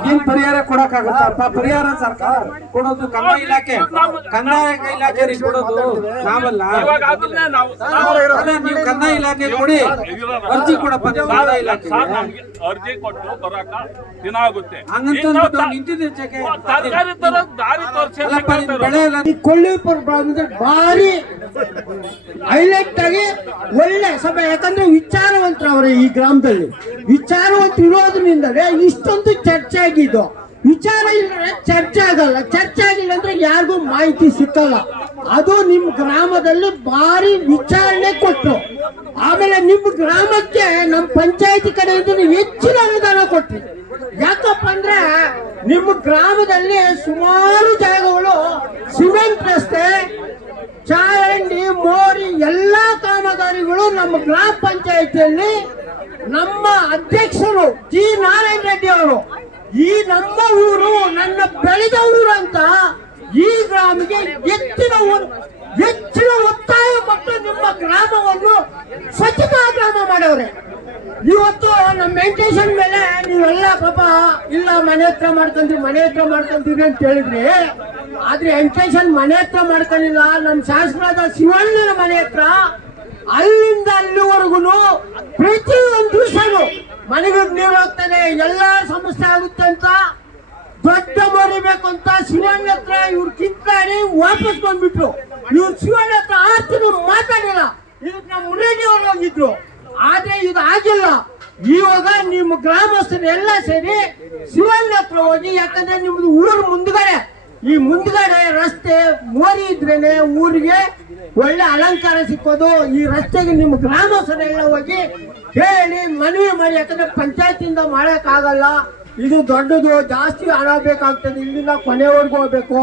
ಏನ್ ಪರಿಹಾರ ಕೊಡಕ್ಕಾಗತ್ತಪ್ಪ? ಪರಿಹಾರ ಸರ್ಕಾರ ಕೊಡೋದು ಕಂದಾಯ ಇಲಾಖೆ ಕೊಡೋದು ನಾವಲ್ಲ. ನೀವು ಕಂದಾಯ ಇಲಾಖೆ ಕೊಡಿ, ಅರ್ಜಿ ಕೊಡಪ್ಪ. ನಮ್ಗೆ ಅರ್ಜಿ ಕೊಟ್ಟು ಬರಾಕ ದಿನ ಆಗುತ್ತೆ. ಹಂಗಂತ ನಿಂತಿದ್ದೆ ತರಕಾರಿ ತರ ದಾರಿ ತೋರಿಸಿ ಬೆಳೆ ಎಲ್ಲ ಕೊಳ್ಳಿಪುರ ಬಂದ್ರೆ ಭಾರಿ ಹೈಲೈಟ್ ಆಗಿ ಒಳ್ಳೆ ಸಭೆ. ಯಾಕಂದ್ರೆ ವಿಚಾರವಂತರವ್ರೆ ಈ ಗ್ರಾಮದಲ್ಲಿ, ವಿಚಾರವಂತ ಇರೋದ್ರಿಂದಲೇ ಇಷ್ಟೊಂದು ಚರ್ಚೆ ಆಗಿದ್ದು. ವಿಚಾರ ಇಲ್ಲದ್ರೆ ಚರ್ಚೆ ಆಗಲ್ಲ. ಚರ್ಚೆ ಆಗಿಲ್ಲ ಅಂದ್ರೆ ಯಾರಿಗೂ ಮಾಹಿತಿ ಸಿಕ್ಕಲ್ಲ. ಅದು ನಿಮ್ಮ ಗ್ರಾಮದಲ್ಲಿ ಭಾರಿ ವಿಚಾರಣೆ ಕೊಟ್ಟರು. ಆಮೇಲೆ ನಿಮ್ಮ ಗ್ರಾಮಕ್ಕೆ ನಮ್ಮ ಪಂಚಾಯತಿ ಕಡೆಯಿಂದ ಹೆಚ್ಚಿನ ಅನುದಾನ ಕೊಟ್ರಿ. ಯಾಕಪ್ಪ ಅಂದ್ರೆ ನಿಮ್ಮ ಗ್ರಾಮದಲ್ಲಿ ಸುಮಾರು ಜಾಗಗಳು ಸಿಮೆಂಟ್ ರಸ್ತೆ, ಚರಂಡಿ, ಮೋರಿ ಎಲ್ಲಾ ಕಾಮಗಾರಿಗಳು ನಮ್ಮ ಗ್ರಾಮ ಪಂಚಾಯತಿಯಲ್ಲಿ ನಮ್ಮ ಅಧ್ಯಕ್ಷರು ಜಿ ನಾರಾಯಣ ರೆಡ್ಡಿ ಅವರು, ಈ ನಮ್ಮ ಊರು ನನ್ನ ಬೆಳೆದ ಊರು ಅಂತ ಈ ಗ್ರಾಮಕ್ಕೆ ಹೆಚ್ಚಿನ ಒತ್ತಾಯ ಕೊಟ್ಟು ನಿಮ್ಮ ಗ್ರಾಮವನ್ನು ಸ್ವಚ್ಛತಾ ಗ್ರಾಮ ಮಾಡವ್ರೆ. ಇವತ್ತು ನಮ್ಮ ಮೆಂಟೇಷನ್ ಮೇಲೆ ನೀವೆಲ್ಲ ಪಾಪ ಇಲ್ಲ ಮನೆ ಹತ್ರ ಮಾಡ್ಕೊಂತೀವಿ ಅಂತ ಹೇಳಿದ್ರಿ. ಆದ್ರೆ ವೆಂಕಟೇಶನ್ ಮನೆ ಹತ್ರ ಮಾಡ್ಕೊಂಡಿಲ್ಲ. ನಮ್ಮ ಶಾಸಕರಾದ ಶಿವಣ್ಣನ ಮನೆ ಹತ್ರ ಅಲ್ಲಿಂದ ಅಲ್ಲಿವರೆಗೂ ಪ್ರತಿಯೊಂದು ದಿವಸನು ಮನೆಗೆ ನೀರು ಹೋಗ್ತಾನೆ, ಎಲ್ಲಾ ಸಮಸ್ಯೆ ಆಗುತ್ತೆ ಅಂತ ದೊಡ್ಡ ಮರಿಬೇಕು ಅಂತ ಶಿವಣ್ಣ ಹತ್ರ ಇವ್ರು ಕಿತ್ತಾಡಿ ವಾಪಸ್ ಬಂದ್ಬಿಟ್ರು. ಇವ್ರು ಶಿವಣ್ಣ ಹತ್ರ ಆರ್ತಿನ ಮಾತಾಡಿಲ್ಲ. ಇದಕ್ಕೆ ನಮ್ಮ ಮುರಳಿ ಅವರು ಹೋಗಿದ್ರು. ಆದ್ರೆ ಇದು ಆಗಿಲ್ಲ. ಇವಾಗ ನಿಮ್ಮ ಗ್ರಾಮಸ್ಥರು ಎಲ್ಲ ಸೇರಿ ಶಿವಣ್ಣ ಹತ್ರ ಹೋಗಿ, ಯಾಕಂದ್ರೆ ನಿಮ್ದು ಊರು ಮುಂದ್ಗಡೆ, ಈ ಮುಂದ್ಗಡೆ ರಸ್ತೆ ಮೋರಿ ಇದ್ರೇನೆ ಊರಿಗೆ ಒಳ್ಳೆ ಅಲಂಕಾರ ಸಿಕ್ಕೋದು. ಈ ರಸ್ತೆಗೆ ನಿಮ್ಮ ಗ್ರಾಮಸ್ಥರೆಲ್ಲ ಹೋಗಿ ಹೇಳಿ ಮನವಿ ಮಾಡಿ, ಯಾಕಂದ್ರೆ ಪಂಚಾಯತಿಂದ ಮಾಡಕ್ ಆಗಲ್ಲ, ಇದು ದೊಡ್ಡದು, ಜಾಸ್ತಿ ಹಣ ಬೇಕಾಗ್ತದೆ, ಇಲ್ಲಿಂದ ಕೊನೆವರೆಗೂ ಹೋಗ್ಬೇಕು.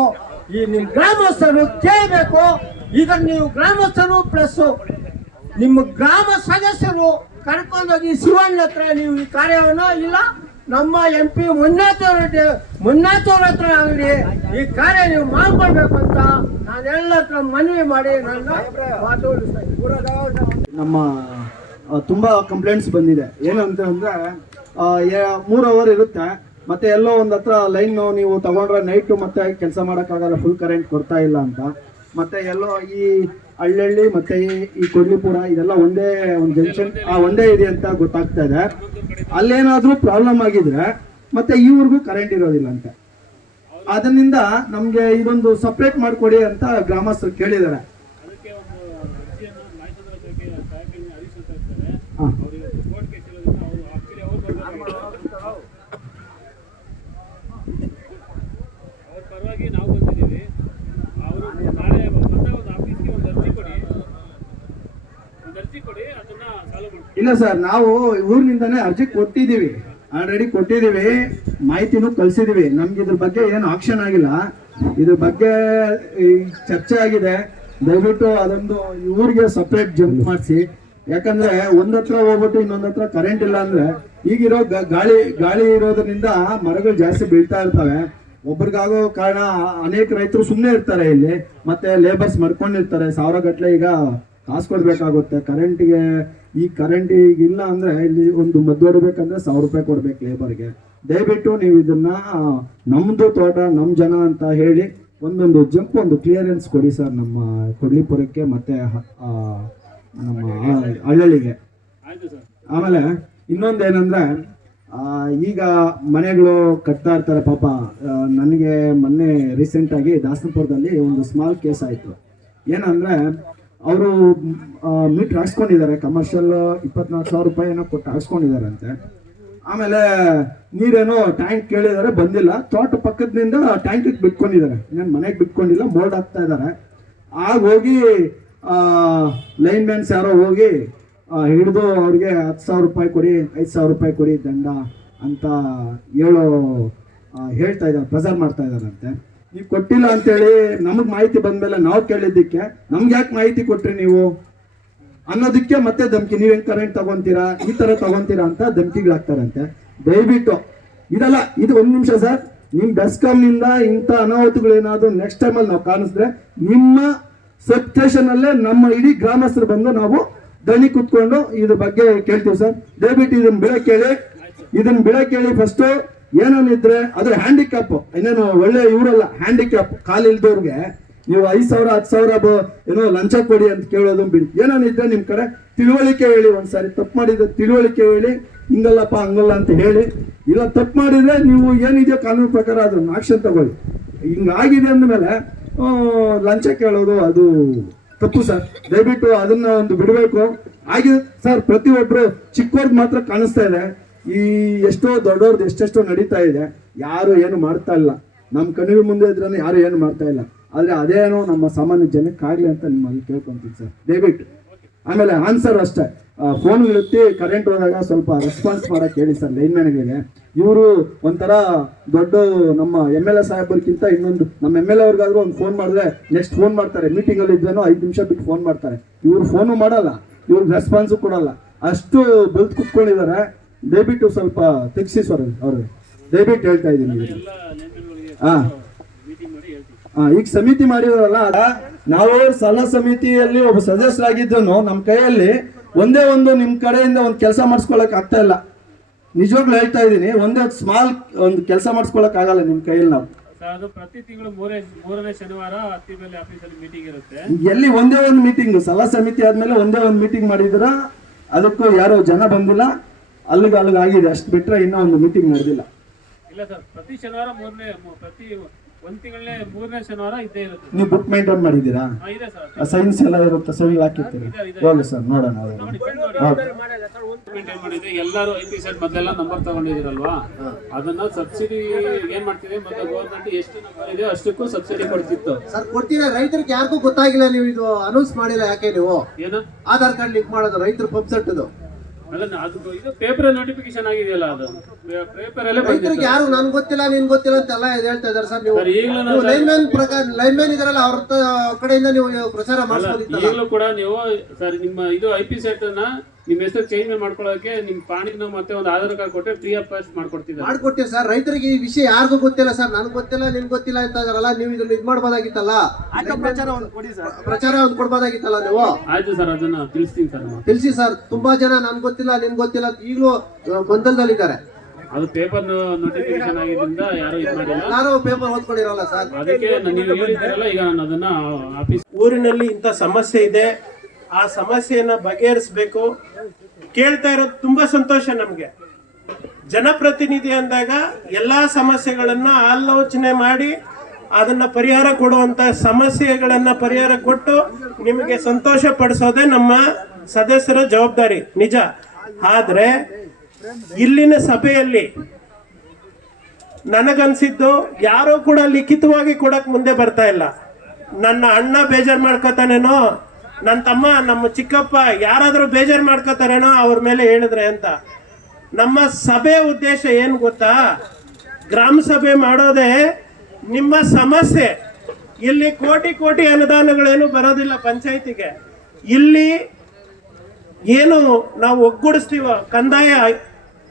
ಈ ನಿಮ್ ಗ್ರಾಮಸ್ಥರು ಕೇಳಬೇಕು. ಈಗ ನೀವು ಗ್ರಾಮಸ್ಥರು ಪ್ಲಸ್ ನಿಮ್ಮ ಗ್ರಾಮ ಸದಸ್ಯರು ಕರ್ಕೊಂಡೋಗಿ ಶಿವಣ್ಣ ಹತ್ರ ನೀವು ಈ ಕಾರ್ಯವನ್ನು, ಇಲ್ಲ ನಮ್ಮ MP ಮುನ್ನಾಥವ್ರ ಹತ್ರ ಆಗಲಿ ಈ ಕಾರ್ಯ ನೀವು ಮಾಡ್ಕೊಳ್ಬೇಕು ಅಂತ ನಾನೆಲ್ಲ ಹತ್ರ ಮನವಿ ಮಾಡಿ ನನ್ನ ನಮ್ಮ ತುಂಬಾ ಕಂಪ್ಲೇಂಟ್ಸ್ ಬಂದಿದೆ. ಏನಂತ ಅಂದ್ರೆ 3 ಅವರ್ ಇರುತ್ತೆ, ಮತ್ತೆ ಎಲ್ಲೋ ಒಂದ್ ಹತ್ರ ಲೈನ್ ನೀವು ತಗೊಂಡ್ರೆ ನೈಟ್ ಮತ್ತೆ ಕೆಲಸ ಮಾಡೋಕ್ಕಾಗಲ್ಲ, ಫುಲ್ ಕರೆಂಟ್ ಕೊಡ್ತಾ ಇಲ್ಲ ಅಂತ. ಮತ್ತೆ ಎಲ್ಲೋ ಈ ಹಳ್ಳಿ ಮತ್ತೆ ಈ ಕೊಡ್ಲಿಪುರ ಇದೆಲ್ಲ ಒಂದೇ ಒಂದು ಜಂಕ್ಷನ್ ಒಂದೇ ಇದೆ ಅಂತ ಗೊತ್ತಾಗ್ತಾ ಇದೆ. ಅಲ್ಲೇನಾದ್ರೂ ಪ್ರಾಬ್ಲಮ್ ಆಗಿದ್ರೆ ಮತ್ತೆ ಈವರೆಗೂ ಕರೆಂಟ್ ಇರೋದಿಲ್ಲ ಅಂತ. ಅದರಿಂದ ನಮ್ಗೆ ಇದೊಂದು ಸಪ್ರೇಟ್ ಮಾಡ್ಕೊಡಿ ಅಂತ ಗ್ರಾಮಸ್ಥರು ಕೇಳಿದ್ದಾರೆ. ಇಲ್ಲ ಸರ್, ನಾವು ಊರಿನಿಂದಾನೇ ಅರ್ಜಿ ಕೊಟ್ಟಿದ್ದೀವಿ, ಆಲ್ರೆಡಿ ಕೊಟ್ಟಿದ್ದೀವಿ, ಮಾಹಿತಿನೂ ಕಳ್ಸಿದೀವಿ. ನಮ್ಗೆ ಇದ್ರ ಬಗ್ಗೆ ಏನು ಆಕ್ಷನ್ ಆಗಿಲ್ಲ. ಇದ್ರ ಬಗ್ಗೆ ಚರ್ಚೆ ಆಗಿದೆ. ದಯವಿಟ್ಟು ಅದೊಂದು ಊರಿಗೆ ಸಪ್ರೇಟ್ ಜಂಪ್ ಮಾಡಿಸಿ. ಯಾಕಂದ್ರೆ ಒಂದತ್ರ ಹೋಗ್ಬಿಟ್ಟು ಇನ್ನೊಂದತ್ರ ಕರೆಂಟ್ ಇಲ್ಲ ಅಂದ್ರೆ ಈಗಿರೋ ಗಾಳಿ ಇರೋದ್ರಿಂದ ಮರಗಳು ಜಾಸ್ತಿ ಬೀಳ್ತಾ ಇರ್ತವೆ. ಒಬ್ರಿಗಾಗೋ ಕಾರಣ ಅನೇಕ ರೈತರು ಸುಮ್ಮನೆ ಇರ್ತಾರೆ ಇಲ್ಲಿ, ಮತ್ತೆ ಲೇಬರ್ಸ್ ಮರ್ಕೊಂಡಿರ್ತಾರೆ. 1000 ಗಟ್ಟಲೆ ಈಗ ಕಾಸು ಕೊಡ್ಬೇಕಾಗುತ್ತೆ ಕರೆಂಟಿಗೆ. ಈ ಕರೆಂಟ್ ಈಗ ಇಲ್ಲ ಅಂದ್ರೆ ಇಲ್ಲಿ ಒಂದು ಮದ್ದು ಹೊಡಬೇಕಂದ್ರೆ 1000 ರೂಪಾಯಿ ಕೊಡ್ಬೇಕು ಲೇಬರ್ಗೆ. ದಯವಿಟ್ಟು ನೀವು ಇದನ್ನ ನಮ್ದು ತೋಟ ನಮ್ ಜನ ಅಂತ ಹೇಳಿ ಒಂದೊಂದು ಜಂಪ್ ಒಂದು ಕ್ಲಿಯರೆನ್ಸ್ ಕೊಡಿ ಸರ್, ನಮ್ಮ ಕೊಡ್ಲಿಪುರಕ್ಕೆ ಮತ್ತೆ ನಮ್ಮ ಹಳ್ಳಿಗೆ. ಆಮೇಲೆ ಇನ್ನೊಂದೇನಂದ್ರೆ ಈಗ ಮನೆಗಳು ಕಟ್ತಾ ಇರ್ತಾರೆ ಪಾಪ. ನನಗೆ ಮೊನ್ನೆ ರೀಸೆಂಟಾಗಿ ದಾಸನಪುರದಲ್ಲಿ ಒಂದು ಸ್ಮಾಲ್ ಕೇಸ್ ಆಯಿತು. ಏನಂದರೆ ಅವರು ಮೀಟ್ರ್ ಹಾಕ್ಸ್ಕೊಂಡಿದ್ದಾರೆ, ಕಮರ್ಷಿಯಲ್ 24,000 ರೂಪಾಯಿ ಏನೋ ಕೊಟ್ಟು ಹಾಕ್ಸ್ಕೊಂಡಿದ್ದಾರಂತೆ. ಆಮೇಲೆ ನೀರೇನೋ ಟ್ಯಾಂಕ್ ಕೇಳಿದ್ದಾರೆ, ಬಂದಿಲ್ಲ. ತೋಟ ಪಕ್ಕದಿಂದ ಟ್ಯಾಂಕಿಗೆ ಬಿಟ್ಕೊಂಡಿದ್ದಾರೆ, ನಾನು ಮನೆಗೆ ಬಿಟ್ಕೊಂಡಿಲ್ಲ, ಮೋಲ್ಡ್ ಹಾಕ್ತಾ ಇದ್ದಾರೆ. ಆಗ ಹೋಗಿ ಲೈನ್ ಮ್ಯಾನ್ಸ್ ಯಾರೋ ಹೋಗಿ ಹಿಡಿದು ಅವ್ರಿಗೆ 10,000 ರೂಪಾಯಿ ಕೊಡಿ, 5,000 ರೂಪಾಯಿ ಕೊಡಿ ದಂಡ ಅಂತ ಹೇಳ್ತಾ ಇದ್ದಾರೆ, ಪ್ರೆಸರ್ ಮಾಡ್ತಾ ಇದ್ದಾರಂತೆ. ನೀವು ಕೊಟ್ಟಿಲ್ಲ ಅಂತೇಳಿ ನಮಗೆ ಮಾಹಿತಿ ಬಂದ್ಮೇಲೆ ನಾವು ಕೇಳಿದ್ದಕ್ಕೆ ನಮ್ಗೆ ಯಾಕೆ ಮಾಹಿತಿ ಕೊಟ್ರಿ ನೀವು ಅನ್ನೋದಕ್ಕೆ ಮತ್ತೆ ಧಮಕಿ. ನೀವ್ ಹೆಂಗ್ ಕರೆಂಟ್ ತಗೊಂತೀರಾ, ಈ ತರ ತಗೊಂತೀರಾ ಅಂತ ಧಮಕಿಗಳಾಗ್ತಾರಂತೆ. ದಯವಿಟ್ಟು ಇದಲ್ಲ, ಇದು 1 ನಿಮಿಷ ಸರ್, ನಿಮ್ ಬೆಸ್ಕಾಂನಿಂದ ಇಂಥ ಅನಾಹುತಗಳೇನಾದ್ರು ನೆಕ್ಸ್ಟ್ ಟೈಮಲ್ಲಿ ನಾವು ಕಾಣಿಸಿದ್ರೆ ನಿಮ್ಮ ಸಬ್ ಸ್ಟೇಷನ್ ಅಲ್ಲೇ ನಮ್ಮ ಇಡೀ ಗ್ರಾಮಸ್ಥರು ಬಂದು ನಾವು ದಣಿ ಕುತ್ಕೊಂಡು ಇದ್ರ ಬಗ್ಗೆ ಕೇಳ್ತೀವಿ ಸರ್. ದಯವಿಟ್ಟು ಇದನ್ನ ಬೆಳಕ್ ಕೇಳಿ ಫಸ್ಟ್ ಏನೇನಿದ್ರೆ ಅದ್ರ ಹ್ಯಾಂಡಿಕ್ಯಾಪ್, ಇನ್ನೇನು ಒಳ್ಳೆ ಇವರಲ್ಲ, ಹ್ಯಾಂಡಿಕ್ಯಾಪ್ ಕಾಲಿಲ್ದವ್ರಿಗೆ ನೀವು 5,000 10,000 ಏನೋ ಲಂಚ ಕೊಡಿ ಅಂತ ಕೇಳೋದು ಬಿಡಿ. ಏನೇನಿದ್ರೆ ನಿಮ್ ಕಡೆ ತಿಳುವಳಿಕೆ ಹೇಳಿ, ಒಂದ್ಸಾರಿ ತಪ್ಪು ಮಾಡಿದ್ರೆ ತಿಳುವಳಿಕೆ ಹೇಳಿ, ಹಿಂಗಲ್ಲಪ್ಪ ಹಂಗಲ್ಲ ಅಂತ ಹೇಳಿ. ಇಲ್ಲ ತಪ್ಪು ಮಾಡಿದ್ರೆ ನೀವು ಏನಿದೆಯೋ ಕಾನೂನು ಪ್ರಕಾರ ಅದನ್ನ ಆಕ್ಷನ್ ತಗೊಳ್ಳಿ. ಹಿಂಗಾಗಿದೆ ಅಂದಮೇಲೆ ಲಂಚ ಕೇಳೋದು ಅದು ತಪ್ಪು ಸರ್. ದಯವಿಟ್ಟು ಅದನ್ನ ಒಂದು ಬಿಡಬೇಕು. ಆಗಿದೆ ಸರ್, ಪ್ರತಿಯೊಬ್ರು ಚಿಕ್ಕವ್ರಿಗೆ ಮಾತ್ರ ಕಾಣಿಸ್ತಾ ಇದೆ. ಈ ಎಷ್ಟೋ ದೊಡ್ಡವ್ರದ್ದು ಎಷ್ಟೆಷ್ಟೋ ನಡೀತಾ ಇದೆ, ಯಾರು ಏನು ಮಾಡ್ತಾ ಇಲ್ಲ. ನಮ್ಮ ಕಣ್ಣಿನ ಮುಂದೆ ಇದ್ರೆ ಯಾರು ಏನು ಮಾಡ್ತಾ ಇಲ್ಲ. ಆದರೆ ಅದೇನೋ ನಮ್ಮ ಸಾಮಾನ್ಯ ಜನಕ್ಕಾಗಲಿ ಅಂತ ನಿಮ್ಮಲ್ಲಿ ಕೇಳ್ಕೊಂತೀನಿ ಸರ್, ದಯವಿಟ್ಟು. ಆಮೇಲೆ ಆನ್ಸರ್ ಅಷ್ಟೇ, ಫೋನ್ಗಳಿರ್ತಿ ಕರೆಂಟ್ ಹೋದಾಗ ಸ್ವಲ್ಪ ರೆಸ್ಪಾನ್ಸ್ ಮಾಡೋಕ್ಕೆ ಹೇಳಿ ಸರ್ ಲೈನ್ಮ್ಯಾನ್ಗಳಿಗೆ. ಇವರು ಒಂಥರ ದೊಡ್ಡ ನಮ್ಮ MLA ಸಾಹೇಬರ್ಗಿಂತ ಇನ್ನೊಂದು ನಮ್ಮ MLA ಅವ್ರಿಗಾದ್ರೂ ಒಂದು ಫೋನ್ ಮಾಡಿದ್ರೆ ನೆಕ್ಸ್ಟ್ ಫೋನ್ ಮಾಡ್ತಾರೆ, ಮೀಟಿಂಗಲ್ಲಿ ಇದ್ದೇನೋ 5 ನಿಮಿಷ ಬಿಟ್ಟು ಫೋನ್ ಮಾಡ್ತಾರೆ. ಇವ್ರು ಫೋನು ಮಾಡಲ್ಲ, ಇವ್ರಿಗೆ ರೆಸ್ಪಾನ್ಸು ಕೊಡಲ್ಲ, ಅಷ್ಟು ಬೆಲ್ತ್ ಕುತ್ಕೊಂಡಿದ್ದಾರೆ. ದಯವಿಟ್ಟು ಸ್ವಲ್ಪ ತೆಗಿಸಿ ಸರ್ ಅವ್ರಿಗೆ, ದಯವಿಟ್ಟು ಹೇಳ್ತಾ ಇದ್ದೀನಿ. ಈಗ ಸಮಿತಿ ಮಾಡಿದಾರಲ್ಲ, ನಾವು ಸಲಹಾ ಸಮಿತಿಯಲ್ಲಿ ಒಬ್ಬ ಸದಸ್ಯರಾಗಿದ್ದು ನಮ್ಮ ಕೈಯಲ್ಲಿ ಒಂದೇ ಒಂದು ನಿಮ್ಮ ಕಡೆಯಿಂದ ಒಂದು ಕೆಲಸ ಮಾಡಿಸ್ಕೊಳಕ್ ಆಗ್ತಾ ಇಲ್ಲ. ನಿಜವಾಗ್ಲೂ ಹೇಳ್ತಾ ಇದ್ದೀನಿ, ಒಂದೇ ಸ್ಮಾಲ್ ಒಂದು ಕೆಲಸ ಮಾಡಿಸ್ಕೊಳಕ್ ಆಗಲ್ಲ ನಿಮ್ಮ ಕೈಯಲ್ಲಿ. ನಾವು ಅದು ಪ್ರತಿ ತಿಂಗಳು ಮೂರನೇ ಶನಿವಾರ ಅತ್ತಿಬೆಲೆ ಆಫೀಸಲ್ಲಿ ಮೀಟಿಂಗ್ ಇರುತ್ತೆ. ಎಲ್ಲಿ ಒಂದೇ ಒಂದು ಮೀಟಿಂಗ್, ಸಲಹಾ ಸಮಿತಿ ಆದ್ಮೇಲೆ ಒಂದೇ ಒಂದು ಮೀಟಿಂಗ್ ಮಾಡಿದ್ರ, ಅದಕ್ಕೂ ಯಾರು ಜನ ಬಂದಿಲ್ಲ, ಅಲ್ಲಿಗೆ ಆಗಿದೆ. ಅಷ್ಟು ಬಿಟ್ರೆ ಇನ್ನೂ ಒಂದು ಮೀಟಿಂಗ್ ನಡೆದಿಲ್ಲ. ಇಲ್ಲ ಸರ್, ಪ್ರತಿ ಶನಿವಾರ ಪ್ರತಿ ಒಂದು ತಿಂಗಳೇ ಮೂರನೇ ಶನಿವಾರ ಇದ್ದೇ ಇರುತ್ತೆ. ನೀವು ಬುಕ್ ಮೈಂಟೈನ್ ಮಾಡಿದ್ದೀರಾ? ಇದೆ ಸರ್, ಸೈನ್ಸ್ ಎಲ್ಲ ಇರುತ್ತೆ, ಸೈನ್ ಹಾಕಿರ್ತೀರಿ. ಹೋಗಿ ಸರ್ ನೋಡೋಣ. ಮೇಂಟೈನ್ ಮಾಡಿದ್ರೆ ಎಲ್ಲರೂ IPZ ಮೊದಲೆಲ್ಲ ನಂಬರ್ ತಗೊಂಡಿದ್ದೀರಲ್ವಾ, ಅದನ್ನ ಸಬ್ಸಿಡಿ ಏನ್ ಮಾಡ್ತಿದೆ, ಮೊದಲು ಗೌರ್ಮೆಂಟ್ ಎಷ್ಟು ನಂಬರ್ ಇದೆ ಅಷ್ಟಕ್ಕೂ ಸಬ್ಸಿಡಿ ಕೊಡ್ತಿತ್ತು ಸರ್. ಕೊಡ್ತೀರಾ? ರೈತರಿಗೆ ಯಾರಿಗೂ ಗೊತ್ತಾಗಿಲ್ಲ, ನೀವು ಇದು ಅನೌನ್ಸ್ ಮಾಡಿಲ್ಲ. ಯಾಕೆ ನೀವು ಏನು ಆಧಾರ್ ಕಾರ್ಡ್ ಲಿಂಕ್ ಮಾಡೋದು ರೈತರ ಪಂಪ್ ಸೆಟ್ ಅದು? ಅಲ್ಲ, ಅದು ಇದು ಪೇಪರ್ ನೋಟಿಫಿಕೇಶನ್ ಆಗಿದೆಯಲ್ಲ, ಅದು ಪೇಪರ್ ಅಲ್ಲೇ ರೈತರಿಗೆ ಯಾರು ನನ್ಗೆ ಗೊತ್ತಿಲ್ಲ ನಿನ್ ಗೊತ್ತಿಲ್ಲ ಅಂತೆಲ್ಲ ಹೇಳ್ತಾ ಇದಾರೆ ಸರ್. ನೀವು ಲೈನ್ಮ್ಯಾನ್ ಪ್ರಕಾರ ಲೈನ್ಮ್ಯಾನ್ ಇದಾರಲ್ಲ, ಅವ್ರ ಕಡೆಯಿಂದ ನೀವು ಪ್ರಚಾರ ಮಾಡಿಸ್ಬೋದಿತ್ತಲ್ಲ. ಈಗಲೂ ಕೂಡ ನೀವು ಸರ್ ನಿಮ್ಮ ಇದು IP ಸೆಟ್ ಅನ್ನ ನಿಮ್ಮ ಹೆಸರು ಚೇಂಜ್ ಮಾಡ್ಕೊಳ್ಳೋಕೆ ನಿಮ್ಮ ಪಾಣಿನ ಮತ್ತೆ ಒಂದು ಆಧಾರ್ ಕಾರ್ಡ್ ಕೊಟ್ಟರೆ ಫ್ರೀ ಆಫ್ ಕಾಸ್ಟ್ ಮಾಡ್ಕೊಡ್ತೀವಿ ಸರ್. ರೈತರಿಗೆ ಈ ವಿಷಯ ಯಾರಿಗೂ ಗೊತ್ತಿಲ್ಲ ಸರ್, ನನ್ಗೆ ಗೊತ್ತಿಲ್ಲ ನಿನ್ಗೆ ಗೊತ್ತಿಲ್ಲ ಅಂತ ಇದಾರಲ್ಲ, ನೀವು ಇದನ್ನ ಇದು ಮಾಡ್ಬೋದಾಗಿತ್ತಲ್ಲ, ಪ್ರಚಾರ ಒಂದು ಕೊಡ್ಬೋದಾಗಿತ್ತಲ್ಲ ನೀವು. ಆಯ್ತು ಸರ್, ಅದನ್ನ ತಿಳಿಸ್ತೀನಿ ಸರ್. ತಿಳಿಸಿ ಸರ್. ತುಂಬಾ ಜನ ನನ್ಗೆ ಗೊತ್ತಿಲ್ಲ ನಿನ್ಗೆ ಗೊತ್ತಿಲ್ಲ ಈಗಲೂ ಗೊಂದಲದಲ್ಲಿದ್ದಾರೆ. ಅದು ಪೇಪರ್ ನೋಟಿಫಿಕೇಶನ್ ಆಗಿದ್ದರಿಂದ ಯಾರು ಇದು ಮಾಡಿಲ್ಲ, ಯಾರು ಪೇಪರ್ ಓದ್ಕೊಂಡಿರಲ್ಲ ಸರ್. ಅದಕ್ಕೆ ನೀವು ಹೇಳಿದ್ದೀರಲ್ಲ, ಈಗ ನಾನು ಅದನ್ನ ಆಫೀಸ್ ಊರಿನಲ್ಲಿ ಇಂಥ ಸಮಸ್ಯೆ ಇದೆ, ಆ ಸಮಸ್ಯೆಯನ್ನ ಬಗೆಹರಿಸಬೇಕು. ಕೇಳ್ತಾ ಇರೋದು ತುಂಬಾ ಸಂತೋಷ ನಮ್ಗೆ. ಜನಪ್ರತಿನಿಧಿ ಅಂದಾಗ ಎಲ್ಲಾ ಸಮಸ್ಯೆಗಳನ್ನ ಆಲೋಚನೆ ಮಾಡಿ ಅದನ್ನ ಪರಿಹಾರ ಕೊಡುವಂತ ಸಮಸ್ಯೆಗಳನ್ನ ಪರಿಹಾರ ಕೊಟ್ಟು ನಿಮಗೆ ಸಂತೋಷ ಪಡಿಸೋದೇ ನಮ್ಮ ಸದಸ್ಯರ ಜವಾಬ್ದಾರಿ, ನಿಜ. ಆದ್ರೆ ಇಲ್ಲಿನ ಸಭೆಯಲ್ಲಿ ನನಗನ್ಸಿದ್ದು ಯಾರೂ ಕೂಡ ಲಿಖಿತವಾಗಿ ಕೊಡಕ್ ಮುಂದೆ ಬರ್ತಾ ಇಲ್ಲ. ನನ್ನ ಅಣ್ಣ ಬೇಜಾರು ಮಾಡ್ಕೋತಾನೇನೋ, ನನ್ನ ತಮ್ಮ, ನಮ್ಮ ಚಿಕ್ಕಪ್ಪ ಯಾರಾದರೂ ಬೇಜಾರು ಮಾಡ್ಕೋತಾರೇನೋ ಅವ್ರ ಮೇಲೆ ಹೇಳಿದ್ರೆ ಅಂತ. ನಮ್ಮ ಸಭೆ ಉದ್ದೇಶ ಏನು ಗೊತ್ತಾ? ಗ್ರಾಮ ಸಭೆ ಮಾಡೋದೇ ನಿಮ್ಮ ಸಮಸ್ಯೆ. ಇಲ್ಲಿ ಕೋಟಿ ಕೋಟಿ ಅನುದಾನಗಳೇನು ಬರೋದಿಲ್ಲ ಪಂಚಾಯತಿಗೆ. ಇಲ್ಲಿ ಏನು ನಾವು ಒಗ್ಗೂಡಿಸ್ತೀವೋ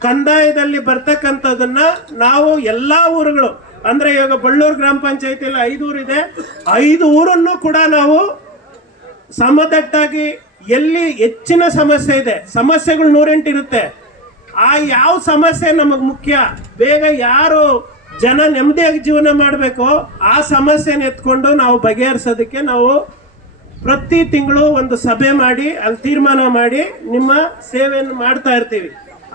ಕಂದಾಯದಲ್ಲಿ ಬರ್ತಕ್ಕಂಥದನ್ನ ನಾವು ಎಲ್ಲಾ ಊರುಗಳು, ಅಂದ್ರೆ ಇವಾಗ ಬಳ್ಳೂರು ಗ್ರಾಮ ಪಂಚಾಯತಿಯಲ್ಲಿ 5 ಊರಿದೆ, 5 ಊರನ್ನು ಕೂಡ ನಾವು ಸಮತಟ್ಟಾಗಿ ಎಲ್ಲಿ ಹೆಚ್ಚಿನ ಸಮಸ್ಯೆ ಇದೆ, ಸಮಸ್ಯೆಗಳು 108 ಇರುತ್ತೆ, ಆ ಯಾವ ಸಮಸ್ಯೆ ನಮಗ್ ಮುಖ್ಯ, ಬೇಗ ಯಾರು ಜನ ನೆಮ್ಮದಿಯಾಗಿ ಜೀವನ ಮಾಡಬೇಕು ಆ ಸಮಸ್ಯೆನ ಎತ್ಕೊಂಡು ನಾವು ಬಗೆಹರಿಸೋದಕ್ಕೆ ನಾವು ಪ್ರತಿ ತಿಂಗಳು ಒಂದು ಸಭೆ ಮಾಡಿ ಅಲ್ಲಿ ತೀರ್ಮಾನ ಮಾಡಿ ನಿಮ್ಮ ಸೇವೆಯನ್ನು ಮಾಡ್ತಾ ಇರ್ತೀವಿ.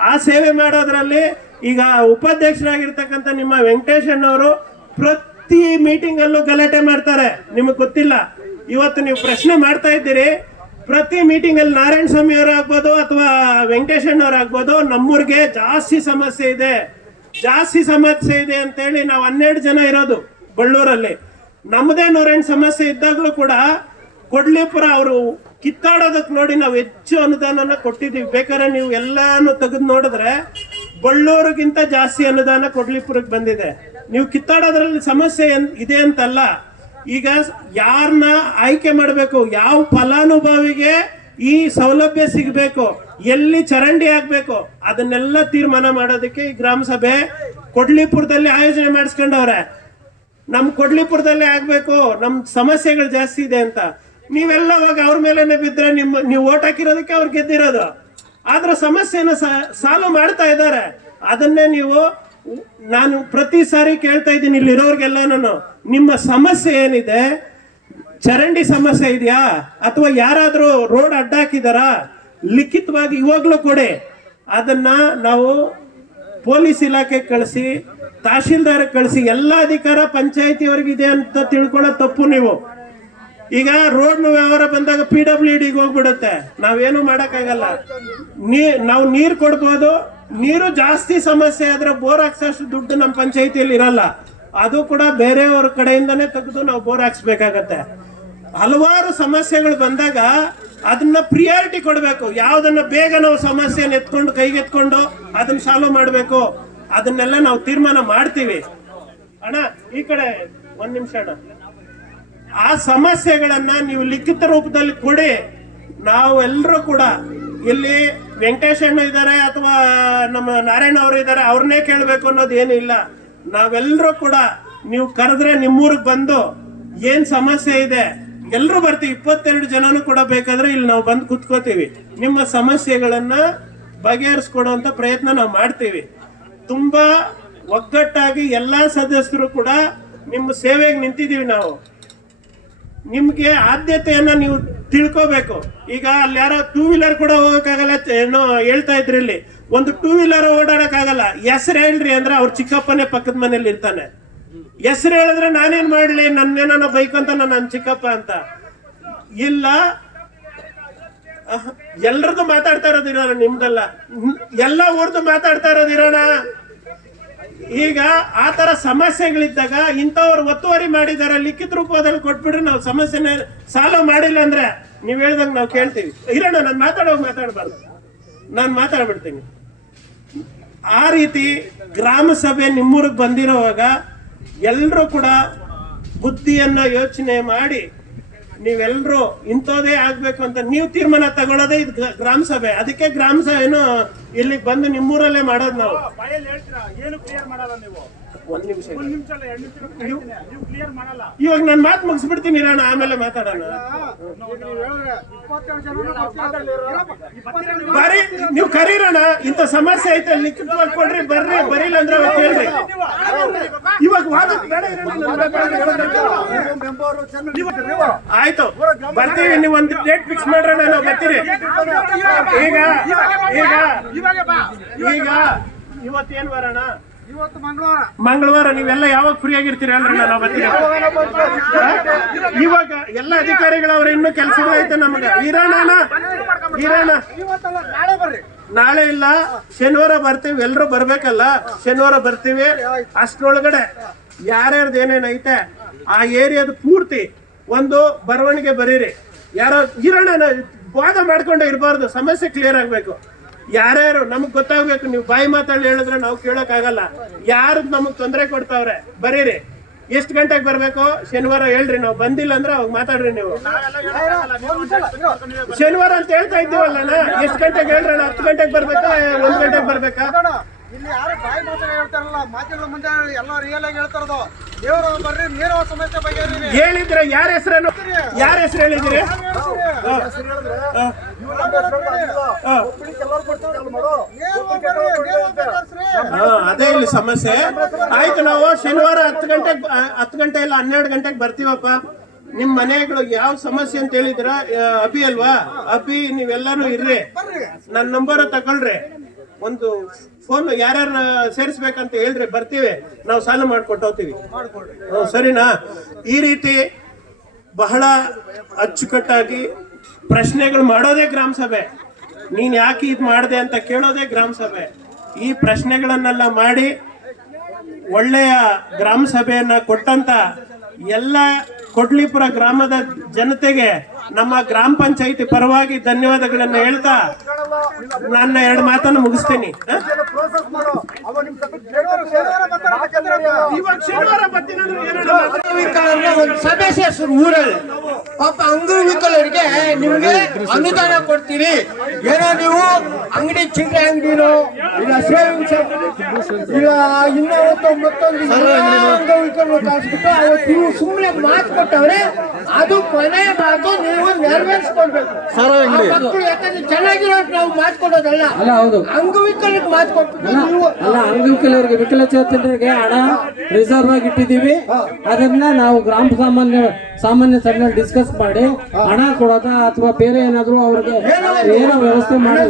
ಆ ಸೇವೆ ಮಾಡೋದ್ರಲ್ಲಿ ಈಗ ಉಪಾಧ್ಯಕ್ಷರಾಗಿರ್ತಕ್ಕಂಥ ನಿಮ್ಮ ವೆಂಕಟೇಶಣ್ಣವರು ಪ್ರತಿ ಮೀಟಿಂಗ್ ಅಲ್ಲೂ ಗಲಾಟೆ ಮಾಡ್ತಾರೆ, ನಿಮಗೆ ಗೊತ್ತಿಲ್ಲ. ಇವತ್ತು ನೀವು ಪ್ರಶ್ನೆ ಮಾಡ್ತಾ ಇದ್ದೀರಿ, ಪ್ರತಿ ಮೀಟಿಂಗ್ ಅಲ್ಲಿ ನಾರಾಯಣ ಸ್ವಾಮಿ ಅವರು ಆಗ್ಬೋದು ಅಥವಾ ವೆಂಕಟೇಶಣ್ಣವ್ರು ಆಗ್ಬೋದು, ನಮ್ಮೂರಿಗೆ ಜಾಸ್ತಿ ಸಮಸ್ಯೆ ಇದೆ ಅಂತೇಳಿ ನಾವು 12 ಜನ ಇರೋದು ಬಳ್ಳೂರಲ್ಲಿ. ನಮ್ಮದೇ 108 ಸಮಸ್ಯೆ ಇದ್ದಾಗಲೂ ಕೂಡ ಕೊಡ್ಲಿಪುರ ಅವರು ಕಿತ್ತಾಡೋದಕ್ಕೆ ನೋಡಿ ನಾವು ಹೆಚ್ಚು ಅನುದಾನನ ಕೊಟ್ಟಿದ್ದೀವಿ. ಬೇಕಾದ್ರೆ ನೀವು ಎಲ್ಲಾನು ತೆಗೆದು ನೋಡಿದ್ರೆ ಬಳ್ಳೂರಿಗಿಂತ ಜಾಸ್ತಿ ಅನುದಾನ ಕೊಡ್ಲಿಪುರಕ್ಕೆ ಬಂದಿದೆ. ನೀವು ಕಿತ್ತಾಡೋದ್ರಲ್ಲಿ ಸಮಸ್ಯೆ ಇದೆ ಅಂತಲ್ಲ, ಈಗ ಯಾರನ್ನ ಆಯ್ಕೆ ಮಾಡಬೇಕು, ಯಾವ ಫಲಾನುಭವಿಗೆ ಈ ಸೌಲಭ್ಯ ಸಿಗಬೇಕು, ಎಲ್ಲಿ ಚರಂಡಿ ಆಗ್ಬೇಕು, ಅದನ್ನೆಲ್ಲ ತೀರ್ಮಾನ ಮಾಡೋದಕ್ಕೆ ಈ ಗ್ರಾಮ ಸಭೆ ಕೊಡ್ಲಿಪುರದಲ್ಲಿ ಆಯೋಜನೆ ಮಾಡಿಸ್ಕೊಂಡವ್ರೆ. ನಮ್ ಕೊಡ್ಲಿಪುರದಲ್ಲಿ ಆಗ್ಬೇಕು, ನಮ್ ಸಮಸ್ಯೆಗಳು ಜಾಸ್ತಿ ಇದೆ ಅಂತ. ನೀವೆಲ್ಲ ಹೋಗಿ ಅವ್ರ ಮೇಲೆನೆ ಬಿದ್ರೆ ನೀವು ಓಟ್ ಹಾಕಿರೋದಕ್ಕೆ ಅವ್ರು ಗೆದ್ದಿರೋದು. ಆದ್ರೆ ಸಮಸ್ಯೆನ ಸಾಲ್ವ್ ಮಾಡ್ತಾ ಇದ್ದಾರೆ. ಅದನ್ನೇ ನಾನು ಪ್ರತಿ ಸಾರಿ ಕೇಳ್ತಾ ಇದ್ದೀನಿ ಇಲ್ಲಿರೋರ್ಗೆಲ್ಲ, ನಿಮ್ಮ ಸಮಸ್ಯೆ ಏನಿದೆ, ಚರಂಡಿ ಸಮಸ್ಯೆ ಇದೆಯಾ ಅಥವಾ ಯಾರಾದ್ರೂ ರೋಡ್ ಅಡ್ಡ ಹಾಕಿದಾರಾ, ಲಿಖಿತವಾಗಿ ಇವಾಗ್ಲೂ ಕೊಡಿ. ಅದನ್ನ ನಾವು ಪೊಲೀಸ್ ಇಲಾಖೆ ಕಳಿಸಿ, ತಹಶೀಲ್ದಾರ್ ಕಳಿಸಿ, ಎಲ್ಲ ಅಧಿಕಾರ ಪಂಚಾಯತಿಯವರಿಗಿದೆ ಅಂತ ತಿಳ್ಕೊಳ್ಳೋ ತಪ್ಪು ನೀವು. ಈಗ ರೋಡ್ ವ್ಯವಹಾರ ಬಂದಾಗ PWD ಹೋಗ್ಬಿಡುತ್ತೆ, ನಾವೇನು ಮಾಡಕ್ಕಾಗಲ್ಲ. ನಾವು ನೀರು ಕೊಡ್ಬೋದು, ನೀರು ಜಾಸ್ತಿ ಸಮಸ್ಯೆ ಆದ್ರೆ ಬೋರ್ ಹಾಕ್ಸೋಷ್ಟು ದುಡ್ಡು ನಮ್ಮ ಪಂಚಾಯತಿಯಲ್ಲಿ ಇರಲ್ಲ. ಅದು ಕೂಡ ಬೇರೆಯವ್ರ ಕಡೆಯಿಂದನೇ ತೆಗೆದು ನಾವು ಬೋರ್ ಹಾಕ್ಸ್ಬೇಕಾಗತ್ತೆ. ಹಲವಾರು ಸಮಸ್ಯೆಗಳು ಬಂದಾಗ ಅದನ್ನ ಪ್ರಿಯಾರಿಟಿ ಕೊಡಬೇಕು. ಯಾವ್ದನ್ನ ಬೇಗ ನಾವು ಸಮಸ್ಯೆನ ಎತ್ಕೊಂಡು ಕೈಗೆತ್ಕೊಂಡು ಅದನ್ನ ಸಾಲ್ವ್ ಮಾಡಬೇಕು, ಅದನ್ನೆಲ್ಲ ನಾವು ತೀರ್ಮಾನ ಮಾಡ್ತೀವಿ. ಅಣ್ಣ ಈ ಕಡೆ ಒಂದ್ ನಿಮಿಷ ಅಣ್ಣ. ಆ ಸಮಸ್ಯೆಗಳನ್ನ ನೀವು ಲಿಖಿತ ರೂಪದಲ್ಲಿ ಕೊಡಿ. ನಾವೆಲ್ಲರೂ ಕೂಡ ಇಲ್ಲಿ ವೆಂಕಟೇಶ್ ಅಣ್ಣ ಇದ್ದಾರೆ ಅಥವಾ ನಮ್ಮ ನಾರಾಯಣ ಅವರು ಇದ್ದಾರೆ, ಅವ್ರನ್ನೇ ಕೇಳಬೇಕು ಅನ್ನೋದು ಏನಿಲ್ಲ. ನಾವೆಲ್ಲರೂ ಕೂಡ ನೀವು ಕರೆದ್ರೆ ನಿಮ್ಮೂರಿಗೆ ಬಂದು ಏನ್ ಸಮಸ್ಯೆ ಇದೆ ಎಲ್ಲರೂ ಬರ್ತೀವಿ. 22 ಜನನು ಕೂಡ ಬೇಕಾದ್ರೆ ಇಲ್ಲಿ ನಾವು ಬಂದು ಕುತ್ಕೋತೀವಿ. ನಿಮ್ಮ ಸಮಸ್ಯೆಗಳನ್ನ ಬಗೆಹರಿಸ್ಕೊಡುವಂತ ಪ್ರಯತ್ನ ನಾವು ಮಾಡ್ತೀವಿ. ತುಂಬಾ ಒಗ್ಗಟ್ಟಾಗಿ ಎಲ್ಲಾ ಸದಸ್ಯರು ಕೂಡ ನಿಮ್ಮ ಸೇವೆಗೆ ನಿಂತಿದ್ದೀವಿ ನಾವು. ನಿಮ್ಗೆ ಆದ್ಯತೆಯನ್ನ ನೀವು ತಿಳ್ಕೋಬೇಕು. ಈಗ ಅಲ್ಲಿ ಯಾರೋ 2 ವೀಲರ್ ಕೂಡ ಹೋಗಕ್ಕಾಗಲ್ಲ ಏನೋ ಹೇಳ್ತಾ ಇದ್ರಿ. ಇಲ್ಲಿ ಒಂದು 2 ವೀಲರ್ ಓಡಾಡಕ್ಕಾಗಲ್ಲ. ಹೆಸರು ಹೇಳ್ರಿ ಅಂದ್ರೆ ಅವ್ರ ಚಿಕ್ಕಪ್ಪನೇ ಪಕ್ಕದ ಮನೇಲಿ ಇರ್ತಾನೆ. ಹೆಸರು ಹೇಳಿದ್ರೆ ನಾನೇನ್ ಮಾಡ್ಲಿ, ನನ್ನೇನೋ ಬೈಕ್ ಅಂತ ನನ್ನ ಚಿಕ್ಕಪ್ಪ ಅಂತ ಇಲ್ಲ. ಎಲ್ರದ್ದು ಮಾತಾಡ್ತಾ ಇರೋದಿರೋಣ, ನಿಮ್ದಲ್ಲ, ಎಲ್ಲ ಊರ್ದು ಮಾತಾಡ್ತಾ ಇರೋದಿರೋಣ. ಈಗ ಆ ತರ ಸಮಸ್ಯೆಗಳಿದ್ದಾಗ ಇಂಥವ್ರು ಒತ್ತುವರಿ ಮಾಡಿದಾರೆ, ಲಿಖಿತ ರೂಪದಲ್ಲಿ ಕೊಟ್ಬಿಡ್ರಿ, ನಾವು ಸಮಸ್ಯೆನ ಸಾಲ್ವ್ ಮಾಡಿಲ್ಲ ಅಂದ್ರೆ ನೀವ್ ಹೇಳ್ದಂಗೆ ನಾವು ಕೇಳ್ತೀವಿ. ಇರೋಣ, ನಾನು ಮಾತಾಡಬಾರ್ದು, ನಾನು ಮಾತಾಡ್ಬಿಡ್ತೀನಿ. ಆ ರೀತಿ ಗ್ರಾಮ ಸಭೆ ನಿಮ್ಮೂರಿಗೆ ಬಂದಿರೋವಾಗ ಎಲ್ಲರೂ ಕೂಡ ಬುದ್ಧಿಯನ್ನ ಯೋಚನೆ ಮಾಡಿ ನೀವೆಲ್ಲರೂ ಇಂಥದೇ ಆಗ್ಬೇಕು ಅಂತ ನೀವು ತೀರ್ಮಾನ ತಗೊಳ್ಳೋದೇ ಇದು ಗ್ರಾಮ ಸಭೆ. ಅದಕ್ಕೆ ಗ್ರಾಮ ಸಭೆನು ಇಲ್ಲಿಗೆ ಬಂದು ನಿಮ್ಮೂರಲ್ಲೇ ಮಾಡೋದು ನಾವು. ಒಂದ್ ನಿಮಿಷ ಇವಾಗ ನಾನು ಮಾತು ಮುಗಿಸ್ಬಿಡ್ತೀನಿ ಇರೋಣ, ಆಮೇಲೆ ಮಾತಾಡೋಣ. ಬರೀ ನೀವು ಕರೀರೋಣ, ಇಂಥ ಸಮಸ್ಯೆ ಐತೆ ಲಿಖಿತವಾಗಿ ಕೊಡ್ರಿ, ಬರ್ರಿ, ಬರೀಲ್ಲ ಅಂದ್ರೆ ಅವತ್ತು ಹೇಳ್ರಿ. ಇವಾಗ ವಾದಕ್ಕೆ ಬೇಡ, ಆಯ್ತು ಬರ್ತೀವಿ. ನೀವು ಒಂದು ಡೇಟ್ ಫಿಕ್ಸ್ ಮಾಡ್ರೋಣ, ನಾವು ಬರ್ತೀರಿ. ಈಗ ಇವತ್ತೇನ್ ಬರೋಣ? ಮಂಗಳವಾರ. ನೀವೆಲ್ಲ ಯಾವಾಗ ಫ್ರೀ ಆಗಿರ್ತೀರಿ ಅಲ್ರಿ? ನಾವು ಬರ್ತೀವಿ. ಇವಾಗ ಎಲ್ಲ ಅಧಿಕಾರಿಗಳವ್ರ ಇನ್ನೂ ಕೆಲಸಗಳೈತೆ ನಮ್ಗೆ. ಇರೋಣ, ನಾಳೆ ಇಲ್ಲ, ಶನಿವಾರ ಬರ್ತೀವಿ. ಎಲ್ರು ಬರ್ಬೇಕಲ್ಲ, ಶನಿವಾರ ಬರ್ತೀವಿ. ಅಷ್ಟ್ರೊಳಗಡೆ ಯಾರ್ಯಾರ್ದು ಏನೇನೈತೆ ಆ ಏರಿಯಾದ ಪೂರ್ತಿ ಒಂದು ಬರವಣಿಗೆ ಬರೀರಿ. ಯಾರೋ ಇರೋಣ, ವಾದ ಮಾಡ್ಕೊಂಡೆ ಇರಬಾರ್ದು, ಸಮಸ್ಯೆ ಕ್ಲಿಯರ್ ಆಗ್ಬೇಕು. ಯಾರ್ಯಾರು ನಮಗ್ ಗೊತ್ತಾಗ್ಬೇಕು. ನೀವು ಬಾಯಿ ಮಾತಾಡಿ ಹೇಳಿದ್ರೆ ನಾವು ಕೇಳಕ್ ಆಗಲ್ಲ. ಯಾರು ನಮಗ್ ತೊಂದರೆ ಕೊಡ್ತಾವ್ರೆ ಬರೀರಿ. ಎಷ್ಟು ಗಂಟೆಗೆ ಬರ್ಬೇಕು ಶನಿವಾರ ಹೇಳ್ರಿ, ನಾವು ಬಂದಿಲ್ಲ ಅಂದ್ರೆ ಅವಾಗ ಮಾತಾಡ್ರಿ. ನೀವು ಶನಿವಾರ ಅಂತ ಹೇಳ್ತಾ ಇದ್ದೀವಲ್ಲ, ಎಷ್ಟು ಗಂಟೆಗೆ ಹೇಳ್ರಿ? 10 ಗಂಟೆಗೆ ಬರ್ಬೇಕಾ, 1 ಗಂಟೆಗೆ ಬರ್ಬೇಕಾ? ಇಲ್ಲಿ ಯಾರು ಬಾಯಿ ಮಾತಾಡಿ ಹೇಳ್ತಾರಲ್ಲ, ಮಾತಿಗಳ ಮುಂದೆ ಎಲ್ಲ ರಿಯಲ್ ಆಗಿ ಹೇಳ್ತಾರದು. ದೇವರು ಬರ್ರಿ, ನೇರವಾದ ಸಮಸ್ಯೆ ಬಗೆಹರಿರಿ ಹೇಳಿದ್ರೆ ಯಾರ ಹೆಸರೇನು, ಯಾರ ಹೆಸರು ಹೇಳಿದ್ರಿ? ಅದೇ ಇಲ್ಲಿ ಸಮಸ್ಯೆ. ಆಯ್ತು, ನಾವು ಶನಿವಾರ 10 ಗಂಟೆ ಇಲ್ಲ 12 ಗಂಟೆಗೆ ಬರ್ತೀವಪ್ಪ. ನಿಮ್ ಮನೆಗಳು ಯಾವ ಸಮಸ್ಯೆ ಅಂತ ಹೇಳಿದ್ರ? ಅಭಿ ಅಲ್ವಾ? ಅಭಿ ನೀವೆಲ್ಲಾನು ಇರ್ರಿ, ನನ್ನ ನಂಬರ್ ತಗೊಳ್ರಿ, ಒಂದು ಫೋನ್ ಯಾರ್ಯಾರ ಸೇರಿಸ್ಬೇಕಂತ ಹೇಳ್ರಿ, ಬರ್ತೀವಿ, ನಾವು ಸಾಲ ಮಾಡ್ಕೊಟ್ಟೋಗ್ತೀವಿ. ಸರಿನಾ? ಈ ರೀತಿ ಬಹಳ ಅಚ್ಚುಕಟ್ಟಾಗಿ ಪ್ರಶ್ನೆಗಳು ಮಾಡೋದೇ ಗ್ರಾಮ ಸಭೆ. ನೀನ್ ಯಾಕೆ ಇದು ಮಾಡಿದೆ ಅಂತ ಕೇಳೋದೇ ಗ್ರಾಮ ಸಭೆ. ಈ ಪ್ರಶ್ನೆಗಳನ್ನೆಲ್ಲ ಮಾಡಿ ಒಳ್ಳೆಯ ಗ್ರಾಮ ಸಭೆಯನ್ನ ಕೊಟ್ಟಂತ ಎಲ್ಲ ಕೊಡ್ಲಿಪುರ ಗ್ರಾಮದ ಜನತೆಗೆ ನಮ್ಮ ಗ್ರಾಮ ಪಂಚಾಯಿತಿ ಪರವಾಗಿ ಧನ್ಯವಾದಗಳನ್ನ ಹೇಳ್ತಾ ನನ್ನ 2 ಮಾತನ್ನು ಮುಗಿಸ್ತೀನಿ. ಒಂದು ಸಭೆ ಸೇರಿಸ್ರು ಊರಲ್ಲಿ. ಪಾಪ ಅಂಗವಿಕಲರಿಗೆ ನಿಮ್ಗೆ ಅನುದಾನ ಕೊಡ್ತೀರಿ. ಏನೋ ನೀವು ಅಂಗಡಿ, ಚಿಲ್ಲರೆ ಅಂಗಡಿನೋ ಇಲ್ಲ ಸೇವಿಂಗ್ಸ್ ಇಲ್ಲ ಇನ್ನೊಂದು ಮತ್ತೊಂದು ಅಂಗವಿಕಲರು ಕಾಸ್ಬಿಟ್ಟು ಅವತ್ತು ನೀವು ಸುಮ್ಮನೆ ಮಾತು ಕೊಟ್ಟವ್ರೆ, ಅದು ಕೊನೆ ಮಾತು ನೀವು ನೆರವೇರಿಸ್ಕೊಳ್ಬೇಕು. ಮಕ್ಕಳು ಯಾಕಂದ್ರೆ ಚೆನ್ನಾಗಿರೋದು ನಾವು ಮಾತು ಕೊಡೋದಲ್ಲ, ಅಂಗವಿಕಲರಿಗೆ ಮಾತು ಕೊಟ್ಟು ನೀವು ಅಲ್ಲ, ಅಂಗವಿಕಲರಿಗೆ, ವಿಕಲಚೇತನರಿಗೆ ಹಣ ರಿಸರ್ವ್ ಆಗಿ ಇಟ್ಟಿದ್ದೀವಿ. ಅದನ್ನ ನಾವು ಗ್ರಾಮ ಸಾಮಾನ್ಯ ಸಭೆಯಲ್ಲಿ ಡಿಸ್ಕಸ್ ಮಾಡಿ ಹಣ ಕೊಡೋದ ಅಥವಾ ಬೇರೆ ಏನಾದ್ರು ಅವ್ರಿಗೆ ಏನೋ ವ್ಯವಸ್ಥೆ ಮಾಡಿ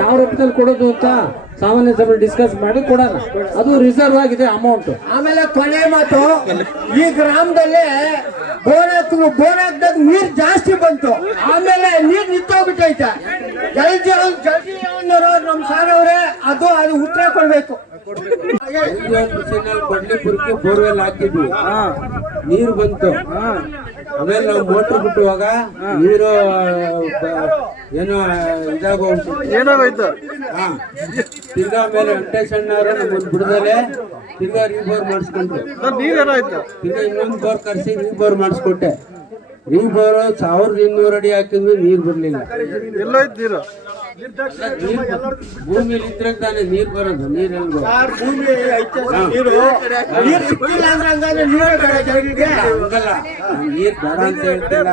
ಯಾವ ರೂಪದಲ್ಲಿ ಕೊಡೋದು ಅಂತ ಸಾಮಾನ್ಯ ಸಭೆ ಡಿಸ್ಕಸ್ ಮಾಡಿ ಕೊಡೋಣ. ಅದು ರಿಸರ್ವ್ ಆಗಿದೆ ಅಮೌಂಟ್. ಆಮೇಲೆ ಕೊನೆ ಮಾತು, ಈ ಗ್ರಾಮದಲ್ಲಿ ಬೋರ್ ಹಾಕಿದಾಗ ನೀರ್ ಜಾಸ್ತಿ ಬಂತು, ಆಮೇಲೆ ನೀರ್ ನಿಂತೋಗ್ಬಿಟ್ಟೈತೆ. ಜಲ್ ಜೀವನ್ ನಮ್ಮ ಸಾರ್ ಅವರೇ ಅದು ಉತ್ತರ ಕೊಡ್ಬೇಕು. ಕೊಡ್ಲಿಪುರಕ್ಕೆ ಬೋರ್ವೆಲ್ ಹಾಕಿದ್ವಿ, ನೀರು ಬಂತು. ಆಮೇಲೆ ನಾವು ಮೋಟ್ರ್ ಬಿಟ್ಟುವಾಗ ನೀರು ಏನೋ ಏನಾಗೋಯ್ತು. ತಿರ್ಗಾ ಆಮೇಲೆ ವೆಂಕಟೇಶಣ್ಣವರು ನಮ್ಮನ್ನು ಬಿಡದಲೆ ತಿರ್ಗಾ ರೀಬೋರ್ ಮಾಡಿಸ್ಕೊಂಡ್ರು. ತಿರ್ಗಾ ಇನ್ನೊಂದು ಬೋರ್ ಕರ್ಸಿ ರೀಬೋರ್ ಮಾಡಿಸ್ಕೊಟ್ಟೆ. ರೀಬೋರ್ 1200 ಅಡಿ ಹಾಕಿದ್ವಿ, ನೀರು ಬರ್ಲಿಲ್ಲ. ಭೂಮಿ ಇದ್ರೆ ತಾನೇ ನೀರು ಬರೋದು. ನೀರೆಲ್ಲ ನೀರ್ ಬೇಡ ಅಂತ ಹೇಳ್ತಿಲ್ಲ,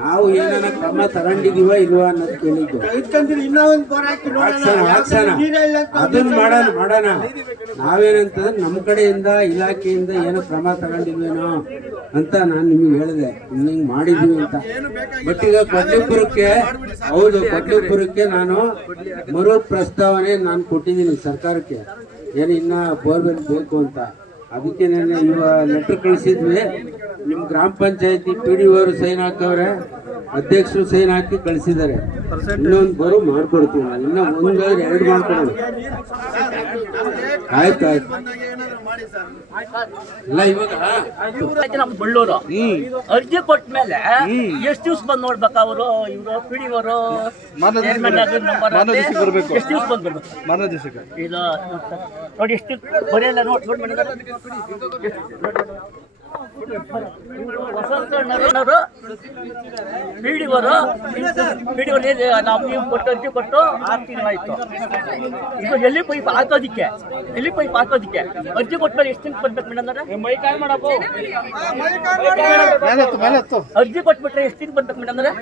ನಾವು ಏನಾರ ಕ್ರಮ ತಗೊಂಡಿದೀವ ಇಲ್ವಾ ಅನ್ನೋದು ಕೇಳಿದ್ದು. ಅದನ್ನ ಮಾಡೋಣ. ನಾವೇನಂತಂದ್ರೆ ನಮ್ಮ ಕಡೆಯಿಂದ ಇಲಾಖೆಯಿಂದ ಏನೋ ಕ್ರಮ ತಗೊಂಡಿದ್ವೇನೋ ಅಂತ ನಾನು ನಿಮಗೆ ಹೇಳಿದೆ, ಹಿಂಗ್ ಮಾಡಿದ್ವಿ ಅಂತ. ಬಟ್ ಈಗ ಕೊಡ್ಲಿಪುರಕ್ಕೆ ಕೊಡ್ಲಿಪುರಕ್ಕೆ ನಾನು ಮರು ಪ್ರಸ್ತಾವನೆ ನಾನು ಕೊಟ್ಟಿದ್ದೀನಿ ಸರ್ಕಾರಕ್ಕೆ, ಏನು ಇನ್ನ ಬೋರ್ವೆಲ್ ಬೇಕು ಅಂತ. ಅದಕ್ಕೆ ನಾನು ಇವಾಗ ಲೆಟರ್ ಕಳಿಸಿದ್ವಿ. ನಿಮ್ಮ ಗ್ರಾಮ ಪಂಚಾಯತಿ PDO ಅವರು ಸೈನ್ ಹಾಕವ್ರೆ, ಅಧ್ಯಕ್ಷರು ಸೈನ್ ಹಾಕಿ ಕಳಿಸಿದ್ದಾರೆ. ಇನ್ನೊಂದು ಬೋರು ಮಾಡ್ಕೊಡ್ತೀವಿ ನಾವು, ಇನ್ನ 1-2 ಮಾಡ್ಕೊಡೋಣ. ಆಯ್ತು. ಇಲ್ಲ ಇವಾಗ ನಮ್ ಬಳ್ಳೂರು ಅರ್ಜಿ ಕೊಟ್ಟ ಮೇಲೆ ಎಷ್ಟು ದಿವ್ಸ ಬಂದ್ ನೋಡ್ಬೇಕು ಅವರು? ಇವರು PDO ಅವರು ಎಷ್ಟು ದಿವ್ಸ ಬಂದ್ ಬರ್ಬೇಕು? ಇದು ನೋಡಿ ಎಷ್ಟು ಬರೆಯಲ್ಲ ನೋಡಿ ವಸಂತಣ್ಣವರು PDO ನಾವು ನೀವು ಕೊಟ್ಟು ಅರ್ಜಿ ಕೊಟ್ಟು 6 ತಿಂಗಳಾಯ್ತು. ಇದು ಎಲ್ಲಿ ಪೈಪ್ ಹಾಕೋದಿಕ್ಕೆ ಅರ್ಜಿ ಕೊಟ್ಮೇಲೆ ಎಷ್ಟು ದಿನ ಬರ್ಬೇಕು ಮೇಡಮ್? ಅರ್ಜಿ ಕೊಟ್ಬಿಟ್ರೆ ಎಷ್ಟು ದಿನ ಬರ್ಬೇಕು ಮೇಡಮ್?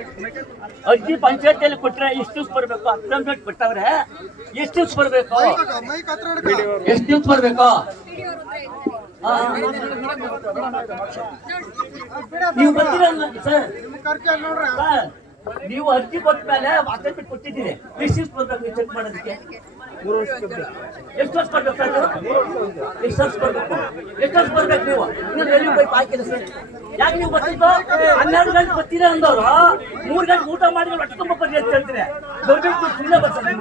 ಅರ್ಜಿ ಪಂಚಾಯತಿಯಲ್ಲಿ ಕೊಟ್ರೆ ಎಷ್ಟು ದಿವ್ಸ ಬರ್ಬೇಕು? ಅಕ್ಟೋಬರ್ ಕೊಟ್ಟವ್ರೆ, ಎಷ್ಟು ದಿವ್ಸ ಬರ್ಬೇಕು? ನೀವು ಬರ್ತೀರ ಸರ್? ನೀವು ಅರ್ಜಿ ಕೊಟ್ಟ ಮೇಲೆ ವಾಟ್ಸಪ್ ಕೊಟ್ಟಿದ್ದೀರಿ, ಎಷ್ಟು ಬರ್ಬೇಕು ಚೆಕ್ ಮಾಡೋದಕ್ಕೆ? ಎಷ್ಟು ವರ್ಷ ಬರ್ಬೇಕು ಸರ್? ಎಷ್ಟು ವರ್ಷ ಬರ್ಬೇಕು? ನೀವು ಇನ್ನೊಂದು ರೈಲ್ವೆ ಪೈಪ್ ಹಾಕಿಲ್ಲ ಸರ್. ಯಾಕೆ ನೀವು ಬರ್ತಿದ್ದು? 12 ಗಂಟೆ ಬರ್ತೀರ ಅಂದವರು 3 ಗಂಟೆ ಊಟ ಮಾಡಿ ಹೊಟ್ಟೆ ತುಂಬ ಬರ್ರಿ ಅಂತ ಹೇಳ್ತೀರಿ. ಗೌರ್ಮೆಂಟ್ ಸುಮ್ಮನೆ ಗೌರ್ಮೆಂಟ್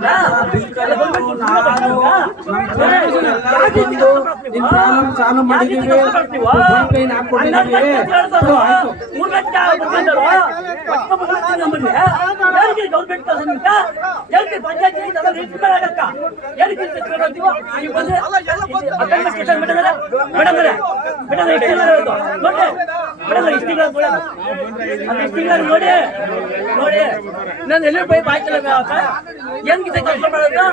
ನೋಡಿ ನಾನು ಎಲ್ಲ ಪೈಪ್ ಹಾಕಿಲ್ಲ ಏನ್ ಕೆಲಸ ಮಾಡೋದು?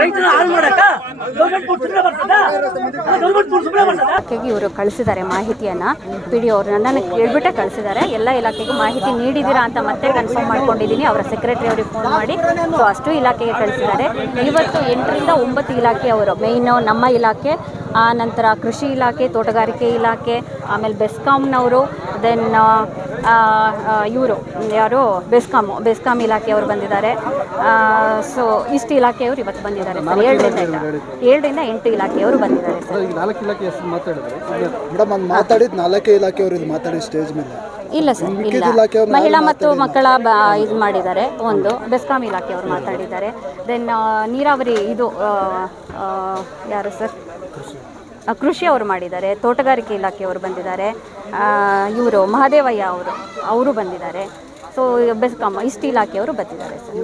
ರೈತರ ಹಾಳು ಮಾಡಕ ಇವರು ಕಳಿಸಿದ್ದಾರೆ ಮಾಹಿತಿಯನ್ನ. PDO ಅವರು ನನ್ನನ್ನು ಕೇಳ್ಬಿಟ್ಟೆ ಕಳಿಸಿದ್ದಾರೆ. ಎಲ್ಲ ಇಲಾಖೆಗೂ ಮಾಹಿತಿ ನೀಡಿದ್ದೀರಾ ಅಂತ ಮತ್ತೆ ಕನ್ಫರ್ಮ್ ಮಾಡ್ಕೊಂಡಿದ್ದೀನಿ. ಅವರ ಸೆಕ್ರೆಟರಿ ಅವರಿಗೆ ಫೋನ್ ಮಾಡಿ ಸೊ ಅಷ್ಟು ಇಲಾಖೆಗೆ ಕಳಿಸಿದ್ದಾರೆ. ಇವತ್ತು 8ರಿಂದ 9 ಇಲಾಖೆ ಅವರು, ಮೇಯ್ನು ನಮ್ಮ ಇಲಾಖೆ, ನಂತರ ಕೃಷಿ ಇಲಾಖೆ, ತೋಟಗಾರಿಕೆ ಇಲಾಖೆ, ಆಮೇಲೆ ಬೆಸ್ಕಾಂನವರು, ದೆನ್ ಇವರು ಯಾರು ಬೆಸ್ಕಾಂ ಇಲಾಖೆಯವರು ಬಂದಿದ್ದಾರೆ. ಸೊ ಇಷ್ಟು ಇಲಾಖೆಯವರು ಇವತ್ತು ಬಂದಿದ್ದಾರೆ ಸರ್. 7ರಿಂದ 8 ಇಲಾಖೆಯವರು ಬಂದಿದ್ದಾರೆ ಸರ್. ಇಲ್ಲ ಸರ್, ಇಲ್ಲ. ಮಹಿಳಾ ಮತ್ತು ಮಕ್ಕಳ ಇದು ಮಾಡಿದ್ದಾರೆ, ಒಂದು ಬೆಸ್ಕಾಂ ಇಲಾಖೆಯವರು ಮಾತಾಡಿದ್ದಾರೆ. ದೆನ್ ನೀರಾವರಿ ಇದು ಯಾರು ಸರ್, ಕೃಷಿ ಅವರು ಮಾಡಿದ್ದಾರೆ. ತೋಟಗಾರಿಕೆ ಇಲಾಖೆಯವರು ಬಂದಿದ್ದಾರೆ. ಇವರು ಮಹದೇವಯ್ಯ ಅವರು ಬಂದಿದ್ದಾರೆ. ಸೊ ಬೆಸ್ಕಾಂ ಇಷ್ಟು ಇಲಾಖೆಯವರು ಬಂದಿದ್ದಾರೆ ಸರ್.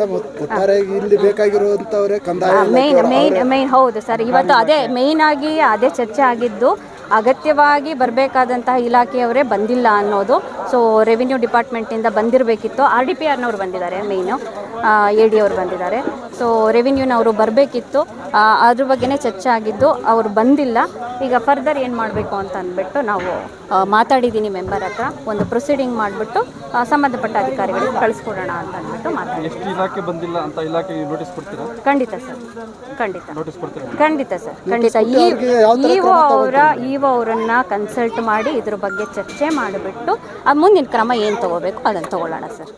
ಮೇನ್ ಹೌದು ಸರ್. ಇವತ್ತು ಅದೇ ಮೇಯ್ನ್ ಆಗಿ ಅದೇ ಚರ್ಚೆ ಆಗಿದ್ದು. ಅಗತ್ಯವಾಗಿ ಬರಬೇಕಾದಂತಹ ಇಲಾಖೆಯವರೇ ಬಂದಿಲ್ಲ ಅನ್ನೋದು. So revenue ಡಿಪಾರ್ಟ್ಮೆಂಟಿಂದ ಬಂದಿರಬೇಕಿತ್ತು. RDPRನವರು ಬಂದಿದ್ದಾರೆ, ಮೇಯ್ನು AD ಅವರು ಬಂದಿದ್ದಾರೆ. ಸೊ ರೆವಿನ್ಯೂನವರು ಬರಬೇಕಿತ್ತು, ಅದ್ರ ಬಗ್ಗೆನೇ ಚರ್ಚೆ ಆಗಿದ್ದು. ಅವರು ಬಂದಿಲ್ಲ. ಈಗ ಫರ್ದರ್ ಏನು ಮಾಡಬೇಕು ಅಂತ ಅಂದ್ಬಿಟ್ಟು ನಾವು ಮಾತಾಡಿದ್ದೀನಿ ಮೆಂಬರ್ ಹತ್ರ. ಒಂದು ಪ್ರೊಸೀಡಿಂಗ್ ಮಾಡಿಬಿಟ್ಟು ಸಂಬಂಧಪಟ್ಟ ಅಧಿಕಾರಿಗಳಿಗೆ ಕಳಿಸ್ಕೊಡೋಣ ಅಂತ ಅಂದ್ಬಿಟ್ಟು ಮಾತಾಡಿ. ಇಲಾಖೆ ಬಂದಿಲ್ಲ ಅಂತ ಇಲಾಖೆಗೆ ನೋಟಿಸ್ ಕೊಡ್ತೀರಾ? ಖಂಡಿತ ಸರ್, ಖಂಡಿತ ನೋಟಿಸ್ ಕೊಡ್ತೀರಾ? ಖಂಡಿತ ಸರ್, ಖಂಡಿತ. ಇಒ ಅವರನ್ನ ಕನ್ಸಲ್ಟ್ ಮಾಡಿ ಇದ್ರ ಬಗ್ಗೆ ಚರ್ಚೆ ಮಾಡಿಬಿಟ್ಟು ಮುಂದಿನ ಕ್ರಮ ಏನು ತಗೋಬೇಕು ಅದನ್ನು ತಗೊಳ್ಳೋಣ ಸರ್.